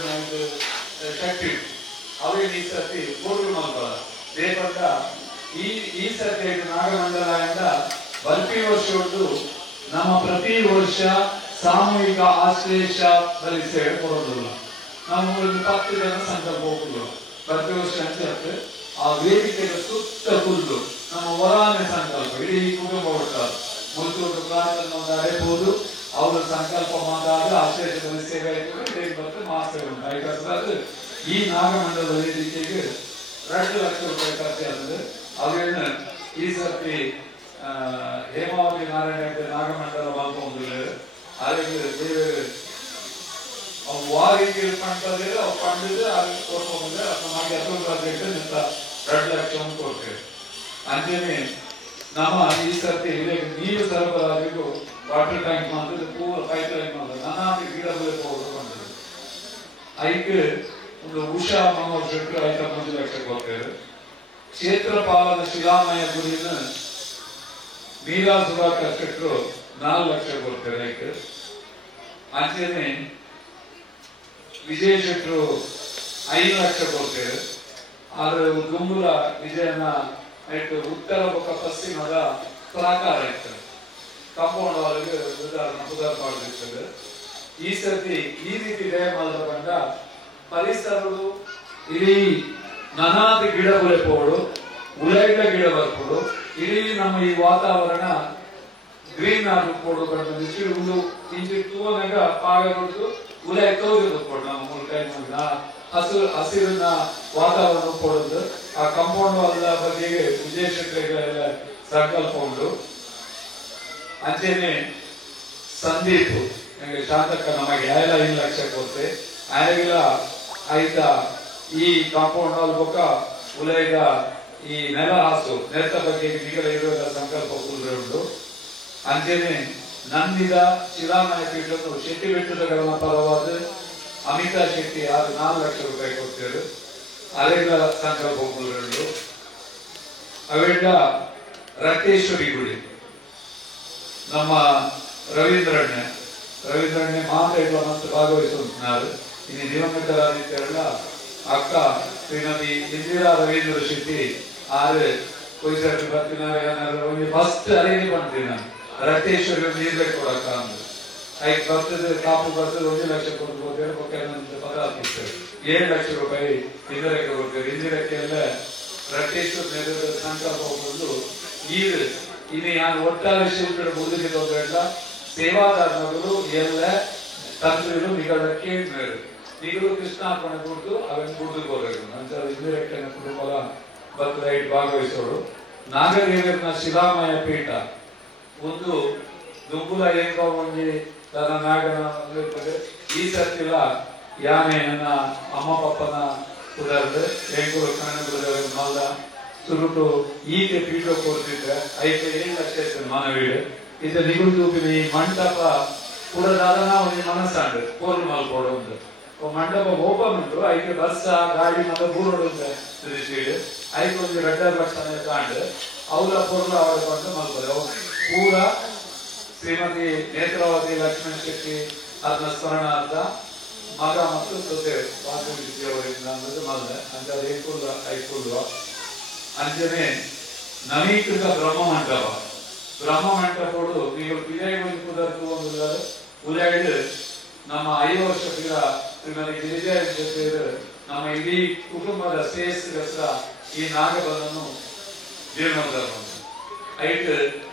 ಶಕ್ತಿ ಅವೇ ಈ ಸರ್ತಿ ಕೋರ್ಟು ಮಾಡ್ಬಾರ ದೇವರ ಈ ಸರ್ತಿ ನಾಗಮಂಡಲ ಬರ್ಫಿ ವರ್ಷ ಹೊರತು ನಮ್ಮ ಪ್ರತಿ ವರ್ಷ ಸಾಮೂಹಿಕ ಆಶ್ಲೇಷ ಬಲಿ ಸೇವೆ ಕೊಡೋದಿಲ್ಲ ನಾವು 10 ಜನ ಸಂಕಲ್ಪ ಹೋಗುದು ಪ್ರತಿ ವರ್ಷ ಅಂತ ಆ ವೇದಿಕೆಯ ಸುತ್ತ ಕುರಿತು ನಮ್ಮ ವರಾನೆ ಸಂಕಲ್ಪ ಇಡೀ ಕುಟುಂಬ ಹೊರಟಾರೆ ಮುಲ್ತೂರು ಪ್ರಾಂತವನ್ನು ಅಡೆಯಬಹುದು ಅವರ ಸಂಕಲ್ಪ ಮಾತಾಡ ಆಶ್ಲೇಷ ಬಲಿ ಸೇವೆ ಆಯ್ತು ಮಾಸ್ಟರ್ ಉಂಟು ಈ ನಾಗಮಂಡಲದ ವೇದಿಕೆಗೆ 2 ಲಕ್ಷ ರೂಪಾಯಿ ಖರ್ಚಾಗ್ತದೆ ಅವೇನು ಈ ಸರ್ತಿ ಹೇಮಾವತಿ ನಾರಾಯಣ ನಾಗಮಂಡಲ ಮಾಡ್ಕೊಂಡಿಲ್ಲ ಅದಕ್ಕೆ ಬೇರೆ ವಾರಿಗೆ ಪಂಡಿದ್ರೆ ಅವು ಪಂಡಿದ್ರೆ ಅದಕ್ಕೆ ಕೊಡ್ಕೊಂಡ್ರೆ ನಮಗೆ 2 ಲಕ್ಷ ಕೊಡ್ತೇವೆ ಅಂಜನೆ ನಮ್ಮ ಈ ಸರ್ತಿ ನೀರು ಸರಬರಾಜಿಗೂ ವಾಟರ್ ಟ್ಯಾಂಕ್ ಮಾಡಿದ್ರೆ ಪೂರ ಪೈಪ್ ಲೈನ್ ಮಾಡಿದ್ರೆ ನಾನಾ ಗಿಡ ಹೋಗ್ಬೇಕು ಅದಕ್ಕೆ ಒಂದು ಉಷಾ ಮನೋಹರ್ ಶೆಟ್ಟರು 5 ಲಕ್ಷ ಕೊಡ್ತೇವೆ ಕ್ಷೇತ್ರಪಾಲನ ಶಿಲಾಮಯ ಗುರಿನ ಮೀರಾ ಸುಧಾಕರ್ ಶೆಟ್ಟರು 4 ಲಕ್ಷ ಕೊಡ್ತೇವೆ ಅದಕ್ಕೆ ಅಂಜನೆ ವಿಜಯ ಶೆಟ್ಟರು 5 ಲಕ್ಷ ಕೊಡ್ತೇವೆ ಆದ್ರೆ ಗುಂಬುಲ ವಿಜಯನ ಉತ್ತರ ಪಕ್ಕ ಪಶ್ಚಿಮದ ಪ್ರಾಕಾರ ಇರ್ತದೆ ಕಾಂಪೌಂಡ್ ಒಳಗೆ ಪುದರ್ ಮಾಡಿರ್ತದೆ ಈ ಸರ್ತಿ ಈ ರೀತಿ ದಯ ಮಾಡಿದ ಪರಿಸರಗಳು ಇಡೀ ನನಾದಿ ಗಿಡ ಬೆಳೆಪೋಡು ಉಲೈಕ ಗಿಡ ಬರ್ಪೋಡು ಇಡೀ ನಮ್ಮ ಈ ವಾತಾವರಣ ಗ್ರೀನ್ ಆಗಿ ಕೊಡು ಇಂಚು ತೂವನಾಗ ಪಾಗ ಕೊಟ್ಟು ಉಲೈ ತೋರಿಸ್ಕೊಡು ನಮ್ಮ ಮೂಲಕ ಹಸಿರಿನ ವಾತಾವರಣ ಕೊಡೋದು ಆ ಕಾಂಪೌಂಡ್ ವಾಲ್ ಬಗ್ಗೆ ವಿಜಯಶಕ್ತಿಗಳೆಲ್ಲ ಸಂಕಲ್ಪ ಉಂಟು ಅಂಚೆನೆ ಸಂದೀಪ್ ಶಾಂತಕ್ಕ ನಮಗೆ 5 ಲಕ್ಷ ಕೊಡ್ತೆ ಆಯ್ಲ ಆಯ್ತಾ ಈ ಕಾಂಪೌಂಡ್ ವಾಲ್ ಬೊಕ್ಕ ಉಲೈಗ ಈ ನೆಲ ಹಾಸು ನೆಲದ ಬಗ್ಗೆ ನಿಗಲ ಇರುವ ಸಂಕಲ್ಪ ಉಂಟು ಅಂಚೆನೆ ನಂದಿದ ಶಿಲಾಮಯ ಪೀಠವನ್ನು ಶೆಟ್ಟಿ ಬೆಟ್ಟದ ಪರವಾದ ಅಮಿತಾ ಶೆಟ್ಟಿ 4 ಲಕ್ಷ ರೂಪಾಯಿ ಕೊಡ್ತೇವೆ. ಅಲೆಗ ಸಂಕಲ್ಪ ಹೋಗುವುದು ಅವೆಲ್ಲ ರಕ್ತೇಶ್ವರಿ ಗುಡಿ ನಮ್ಮ ರವೀಂದ್ರಣ್ಣ ಮಾತಾಡುವ ಮತ್ತು ಭಾಗವಹಿಸುತ್ತಿದ್ದಾರೆ. ಇನ್ನು ದಿವಂಗತರಾದಿತ್ಯರೆಲ್ಲ ಅಕ್ಕ ಶ್ರೀಮತಿ ಇಂದಿರಾ ರವೀಂದ್ರ ಶೆಟ್ಟಿ 6 ಕೊಯ್ಸಟ್ಟಿ ಬರ್ತೀನಿ ಫಸ್ಟ್ ಅರೇಂಜ್ ಮಾಡ್ತೀನಿ ನಾನು ರಕ್ತೇಶ್ವರಿ ನೀರ್ಬೇಕು ಕೊಡಕ್ಕ ಅಂದ್ರೆ ಐದು ಬರ್ತದೆ ಕಾಪು ಬರ್ತದೆ 1 ಲಕ್ಷ ಕೊಡ್ಬೋದು ಪದ ಹಾಕಿರ್ತೇವೆ 7 ಲಕ್ಷ ರೂಪಾಯಿ ಇಂದಿರಕ್ಕೆ ಕೊಡ್ತೇವೆ. ಇಂದಿರಕ್ಕೆ ಎಲ್ಲ ರಕ್ತೇಶ್ವರ ನೇತೃತ್ವದ ಸಂಕಲ್ಪ ಹೋಗುವುದು ಇನ್ನು ಯಾರು ಒಟ್ಟಾರೆ ಶಿಲ್ಪಿ ಮುದುಕಿ ತೊಂದರೆಲ್ಲ ಸೇವಾದಾರಗಳು ಎಲ್ಲ ತಂತ್ರಿಗಳು ನಿಗಡಕ್ಕೆ ನಿಗಡು ಕೃಷ್ಣಾರ್ಪಣೆ ಕೊಟ್ಟು ಅವನ್ನ ಕುಡಿದುಕೋಬೇಕು. ನಂತರ ಇಂದಿರಕ್ಕೆ ಕುಟುಂಬ ಬರ್ತೈಟ್ ಭಾಗವಹಿಸೋರು. ನಾಗದೇವರನ ಶಿಲಾಮಯ ಪೀಠ ಒಂದು ದುಂಬುಲ ಏಕ ಒಂಜಿ ತನ್ನ ನಾಗನ ಈ ಸರ್ತಿಲ ಯಾನೆ ನನ್ನ ಅಮ್ಮ ಪಪ್ಪನ ಕುದರ್ದು ಎಂಕುಲು ಕಣ್ಣು ಮಲ್ಲ ಸುರುಟು ಈಕೆ ಪೀಠ ಕೊಡ್ತಿದ್ರೆ 7 ಲಕ್ಷ ಇರ್ತದೆ ಮಾನವೀಡು ಇದು ನಿಗುಡು ತೂಪಿನ ಈ ಮಂಟಪ ಕೂಡ ದಾದನ ಒಂದು ಮನಸ್ಸಾಂಡು ಕೋಲ್ ಮಲ್ಪೋಡು ಒಂದು ಮಂಟಪ ಓಪನ್ ಉಂಟು ಐಕೆ ಬಸ್ ಗಾಡಿ ಮತ್ತೆ ಬೂರೋಡು ದೃಷ್ಟಿಡು ಐಕೆ ಒಂದು 2 ಲಕ್ಷ ಕಾಂಡು ಅವರ ಪೊರ್ಲು ಅವರ ಬಂದು ಮಲ್ಪೋದು ಪೂರ ಶ್ರೀಮತಿ ನೇತ್ರಾವತಿ ಲಕ್ಷ್ಮಣ ಶೆಟ್ಟಿ ಅದನ್ನ ಸ್ಮರಣಾರ್ಥ ಮಗ ಮತ್ತು ಸೊಸೆ ವಾಸವಿದ್ಯವರಿಂದ ಮಲ್ದ ಅಂತ ಐಕುಲ್ವ ಅಂಜನೆ ನವೀಕೃತ ಬ್ರಹ್ಮ ಮಂಟಪೋಡು ನೀವು ವಿಜಯಗೊಂಡು ಕುದರ್ತು ಒಂದು ಉದಾಹರಣೆ ನಮ್ಮ 5 ವರ್ಷಗಳ ಶ್ರೀಮತಿ ಗಿರಿಜಾ ಜೊತೆ ನಮ್ಮ ಇಡೀ ಕುಟುಂಬದ ಶ್ರೇಯಸ್ಸಿಗೋಸ್ಕರ ಈ ನಾಗಬಂಧನ್ನು ಜೀರ್ಣೋದ್ಧಾರ ಐಟ್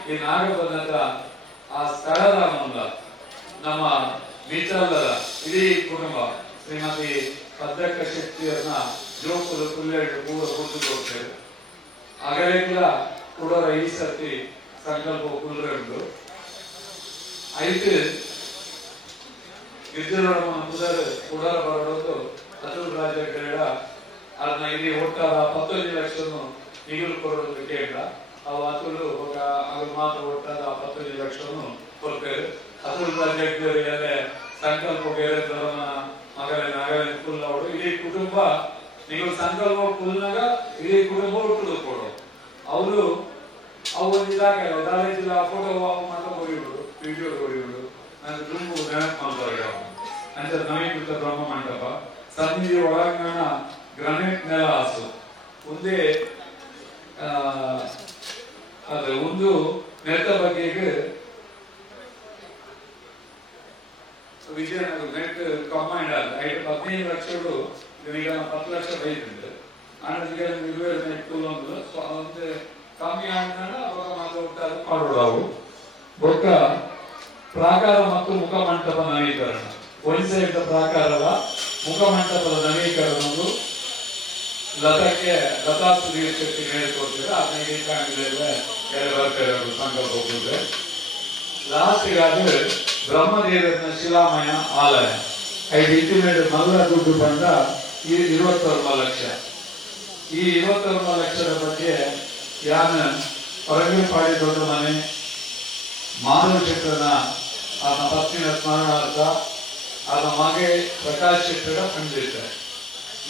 ಈ ನಾಗಬಂಧದ ಆ ಸ್ಥಳದ ಮೂಲ ನಮ್ಮ ಮಿತ್ರಲ್ಲದ ಇಡೀ ಕುಟುಂಬ ಶ್ರೀಮತಿ ಭದ್ರಕ್ಕ ಶೆಟ್ಟಿಯನ್ನ ಜೋಪುರ ಪುಲ್ಲೆಟ್ಟು ಪೂರ ಕೊಟ್ಟು ಕೊಡ್ತೇವೆ. ಅಗಲೆಲ್ಲ ಕೊಡೋರ ಈ ಸರ್ತಿ ಸಂಕಲ್ಪ ಕುಲ್ರೆಂಡು ಐಟ್ ವಿದ್ಯುರಮ್ಮ ಕುಡರ ಬರೋದು ಅತುಲ್ ರಾಜ ಅದನ್ನ ಇಲ್ಲಿ ಒಟ್ಟಾರ 15 ಲಕ್ಷ ನಿಗುಲು ಕೊಡೋದು ಕೇಳ ಅವು ಅತುಲು ಅವ್ರು ಮಾತ್ರ ಒಟ್ಟಾರ 15 ಲಕ್ಷ ಕೊಡ್ತೇವೆ. ಅತುಲ್ ರಾಜ ಸಂಕಲ್ಪ ಬೇರೆ ಮಗನ ಕುಲ್ ಅವರು ಇಡೀ ಕುಟುಂಬ ನೀವು ಸಂಕಲ್ಪ ಕುಲ್ನಾಗ ಇಡೀ ಕುಟುಂಬ ಒಟ್ಟು ಕೊಡು ಅವರು ಅವು ಒಂದು ಇದಾಗಿಲ್ಲ ಫೋಟೋ ಮಾತ್ರ ಹೊಡಿಬಿಡು ವಿಡಿಯೋ ಹೊಡಿಬಿಡು ನಾನು ತುಂಬ ನೆನಪು ಮಾಡ್ತಾರೆ ಅಂತ ನವೀಕೃತ ಬ್ರಹ್ಮ ಮಂಟಪ ಸನ್ನಿಧಿ ಒಳಾಂಗಣ ಗ್ರಾನೈಟ್ ನೆಲ ಹಾಸು ಒಂದೇ ಅದು ಒಂದು ನೆಲದ ಬಗೆಗೆ ವಿಜಯನಗರ ನೆಟ್ ಕಂಬೈಂಡ್ ಆದ 15 ಲಕ್ಷಗಳು ಈಗ 10 ಲಕ್ಷ ಬೈತಿದ್ರು ಆನಂದಿಗೆ ನಿರ್ವೇದ ನೆಟ್ ಒಂದು ಕಮ್ಮಿ ಆದ ಮಾಡೋವು ಬೊಕ್ಕ ಪ್ರಾಕಾರ ಮತ್ತು ಮುಖಮಂಟಪ ನವೀಕರಣ ಒನ್ಸೈಡ್ ಪ್ರಾಕಾರದ ಮುಖಮಂಟಪದ ನವೀಕರಣವು ಲತಾ ಸುಧೀರ್ ಶೆಟ್ಟಿ ಹೇಳ್ಕೊಡ್ತಿದ್ರೆ ಅದನ್ನ ಬರ್ತಾರೆ ಸಂಕಲ್ಪ ಹೋಗಿದ್ರೆ ಲಾಸ್ಟಿಗಾದ್ರೆ ಬ್ರಹ್ಮದೇವರನ ಶಿಲಾಮಯ ಆಲಯ 5 ಇಂಟಿಮೇಟ್ ಮಲ್ಲ ದುಡ್ಡು ಬಂದ ಈ 21 ಲಕ್ಷ. ಈ 21 ಲಕ್ಷದ ಬಗ್ಗೆ ಯಾನ ಹೊರಗೇಪಾಡಿ ದೊಡ್ಡ ಮನೆ ಮಾಧವ ಶೆಟ್ಟರನ ಆತನ ಪತ್ನಿಯ ಸ್ಮರಣಾರ್ಥ ಆತನ ಮಗೆ ಪ್ರಕಾಶ್ ಶೆಟ್ಟರ ಖಂಡಿತಾರೆ.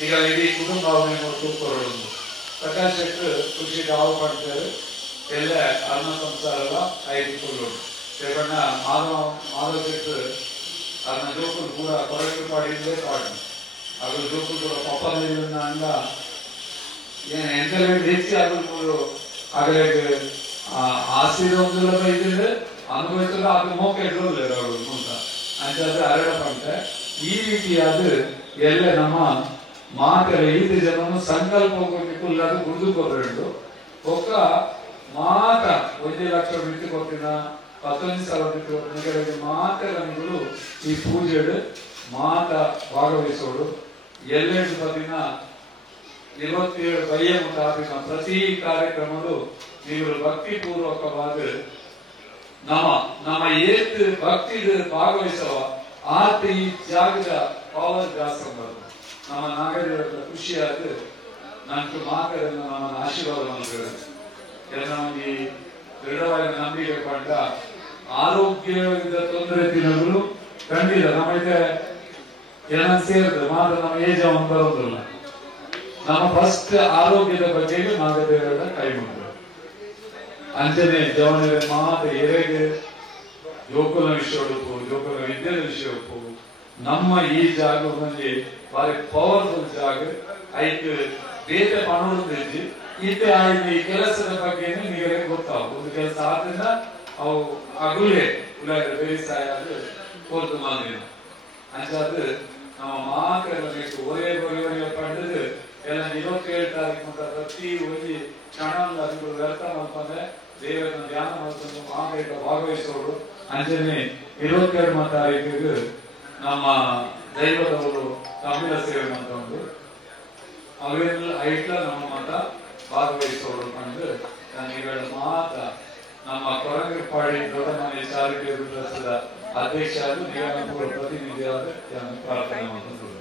ಈಗ ಇಡೀ ಕುಟುಂಬ ಅವನಿಗೆ ತೂಕೊರೊಂದು ಪ್ರಕಾಶ್ ಶೆಟ್ಟರ್ ಕೃಷಿಗೆ ಹಾವು ಮಾಡ್ತಾರೆ ಎಲ್ಲ ಅನ್ನ ಸಂಸಾರ ಎಲ್ಲ 5 ಕೊಲ್ಲೋಡು ಸೇವಣ್ಣ ಮಾಧವ ಶೆಟ್ಟರ್ ಅದನ್ನ ಜೋಕುಲು ಕೂಡ ಹೊರಗೇಪಾಡಿಂದೇ ಪಾಡು ಅದು ಜೋಕುಲು ಕೂಡ ಪಪ್ಪನ ಅಂದ ಎಂತೆಲ್ಲ ಹೆಚ್ಚಿ ಆಗಲು ಆಗಲೇ ಆಸೀರ್ವಾದ ಇದ್ರೆ ಅನುಭವಿಸಲು ಅದು ಮೋಕ ಇಡೋದಿಲ್ಲ ಅವರು ಅಂತ ಅಂತಾದ್ರೆ ಅರಳಪಂತೆ ಈ ರೀತಿಯಾದ ಎಲ್ಲ ನಮ್ಮ ಮಾತೆಲ್ಲ 5 ಜನನು ಸಂಕಲ್ಪ ಕುಲ್ಲಾದ ಗುರುದುಕೊರ್ರೆಂಡು ಒಕ್ಕ ಮಾತ 1 ಲಕ್ಷ ಬಿಟ್ಟು ಕೊಟ್ಟಿನ 15,000 ಬಿಟ್ಟು ಕೊಟ್ಟಿನ ಮಾತೆಲ್ಲಗಳು ಈ ಪೂಜೆಡು ಮಾತ ಭಾಗವಹಿಸೋಡು ಎಲ್ಲೆಂಟು ಪದಿನ 27 ಬಯ್ಯ ಮುತಾಬಿಕ ಪ್ರತಿ ಕಾರ್ಯಕ್ರಮಗಳು ನೀವು ಭಕ್ತಿ ಪೂರ್ವಕವಾದ ನಮ್ಮ ಏತ್ ಭಕ್ತಿ ಭಾಗವಹಿಸುವ ಆತ ಈ ಜಾಗದ ಪವರ್ ಜಾಸ್ತಿ ಬರ್ತದೆ. ನಮ್ಮ ನಾಗರಿಕರ ಖುಷಿಯಾದ ನಂಗೆ ಮಾತನ್ನು ನಮ್ಮ ಆಶೀರ್ವಾದ ಮಾಡ್ತಾರೆ ಎಲ್ಲ ನಮಗೆ ದೃಢವಾಗಿ ನಂಬಿಕೆ ಪಂಡ ಆರೋಗ್ಯದ ತೊಂದರೆ ತಿನ್ನೋದು ಖಂಡಿತ ನಮಗೆ ಏನಂತ ಸೇರ್ತದೆ ಮಾತ್ರ ನಮ್ಮ ಏಜ್ ಅವನು ಬರೋದಿಲ್ಲ. ನಮ್ಮ ಫಸ್ಟ್ ಆರೋಗ್ಯದ ಬಗ್ಗೆ ನಾಗದೇವರ ಕೈ ಮುಗಿದ ಅಂಚನೆ ಜವನ ಮಾತ ಎರೆಗೆ ಜೋಕುಲ ವಿಷಯ ಜೋಕುಲ ವಿದ್ಯೆ ವಿಷಯ ನಮ್ಮ ಈ ಜಾಗದಲ್ಲಿ ಬಾರಿ ಪವರ್ಫುಲ್ ಜಾಗ ಐದು ಬೇರೆ ಪಣೋದಿದ್ದು ಇತ್ತೆ ಈ ಕೆಲಸದ ಬಗ್ಗೆ ನಿಮಗೆ ಗೊತ್ತಾಗ ಒಂದು ಕೆಲಸ ಆದ್ರಿಂದ ಅವು ಅಗುಲೆ ಬೇಸಾಯ ಕೋರ್ತು ಮಾಡಿದ ಅಂಚಾದ ನಾವು ಮಾತ್ರ ಒರೇ ಪಡೆದು ಎಲ್ಲ 27 ತಾರೀಕು ಪ್ರತಿ ಒಂದು ಕ್ಷಣ ಅದು ವ್ಯರ್ಥ ಮಾಡ್ಕೊಂಡ್ರೆ ದೇವರನ್ನ ಧ್ಯಾನ ಮಾಡ್ಕೊಂಡು ಮಾತ್ರ ಭಾಗವಹಿಸೋರು ಅಂಜನೆ 22ನೇ ತಾರೀಕಿಗೆ ನಮ್ಮ ದೈವದವರು ತಮಿಳ ಸೇವೆ ಮಾಡ್ಕೊಂಡು ಅವೆಲ್ಲ ಐಟ್ಲ ನಮ್ಮ ಮತ ಭಾಗವಹಿಸೋರು ಕಂಡು ನನಗೆ ಮಾತ ನಮ್ಮ ಕೊರಂಗಪಾಡಿ ದೊಡ್ಡ ಮನೆ ಚಾರಿಟಿ ಟ್ರಸ್ಟ್ದ ಅಧ್ಯಕ್ಷ ಆದ ನಿಗಮ ಪ್ರತಿನಿಧಿಯಾದ ಪ್ರಾರ್ಥನೆ ಮಾಡ್ಕೊಂಡು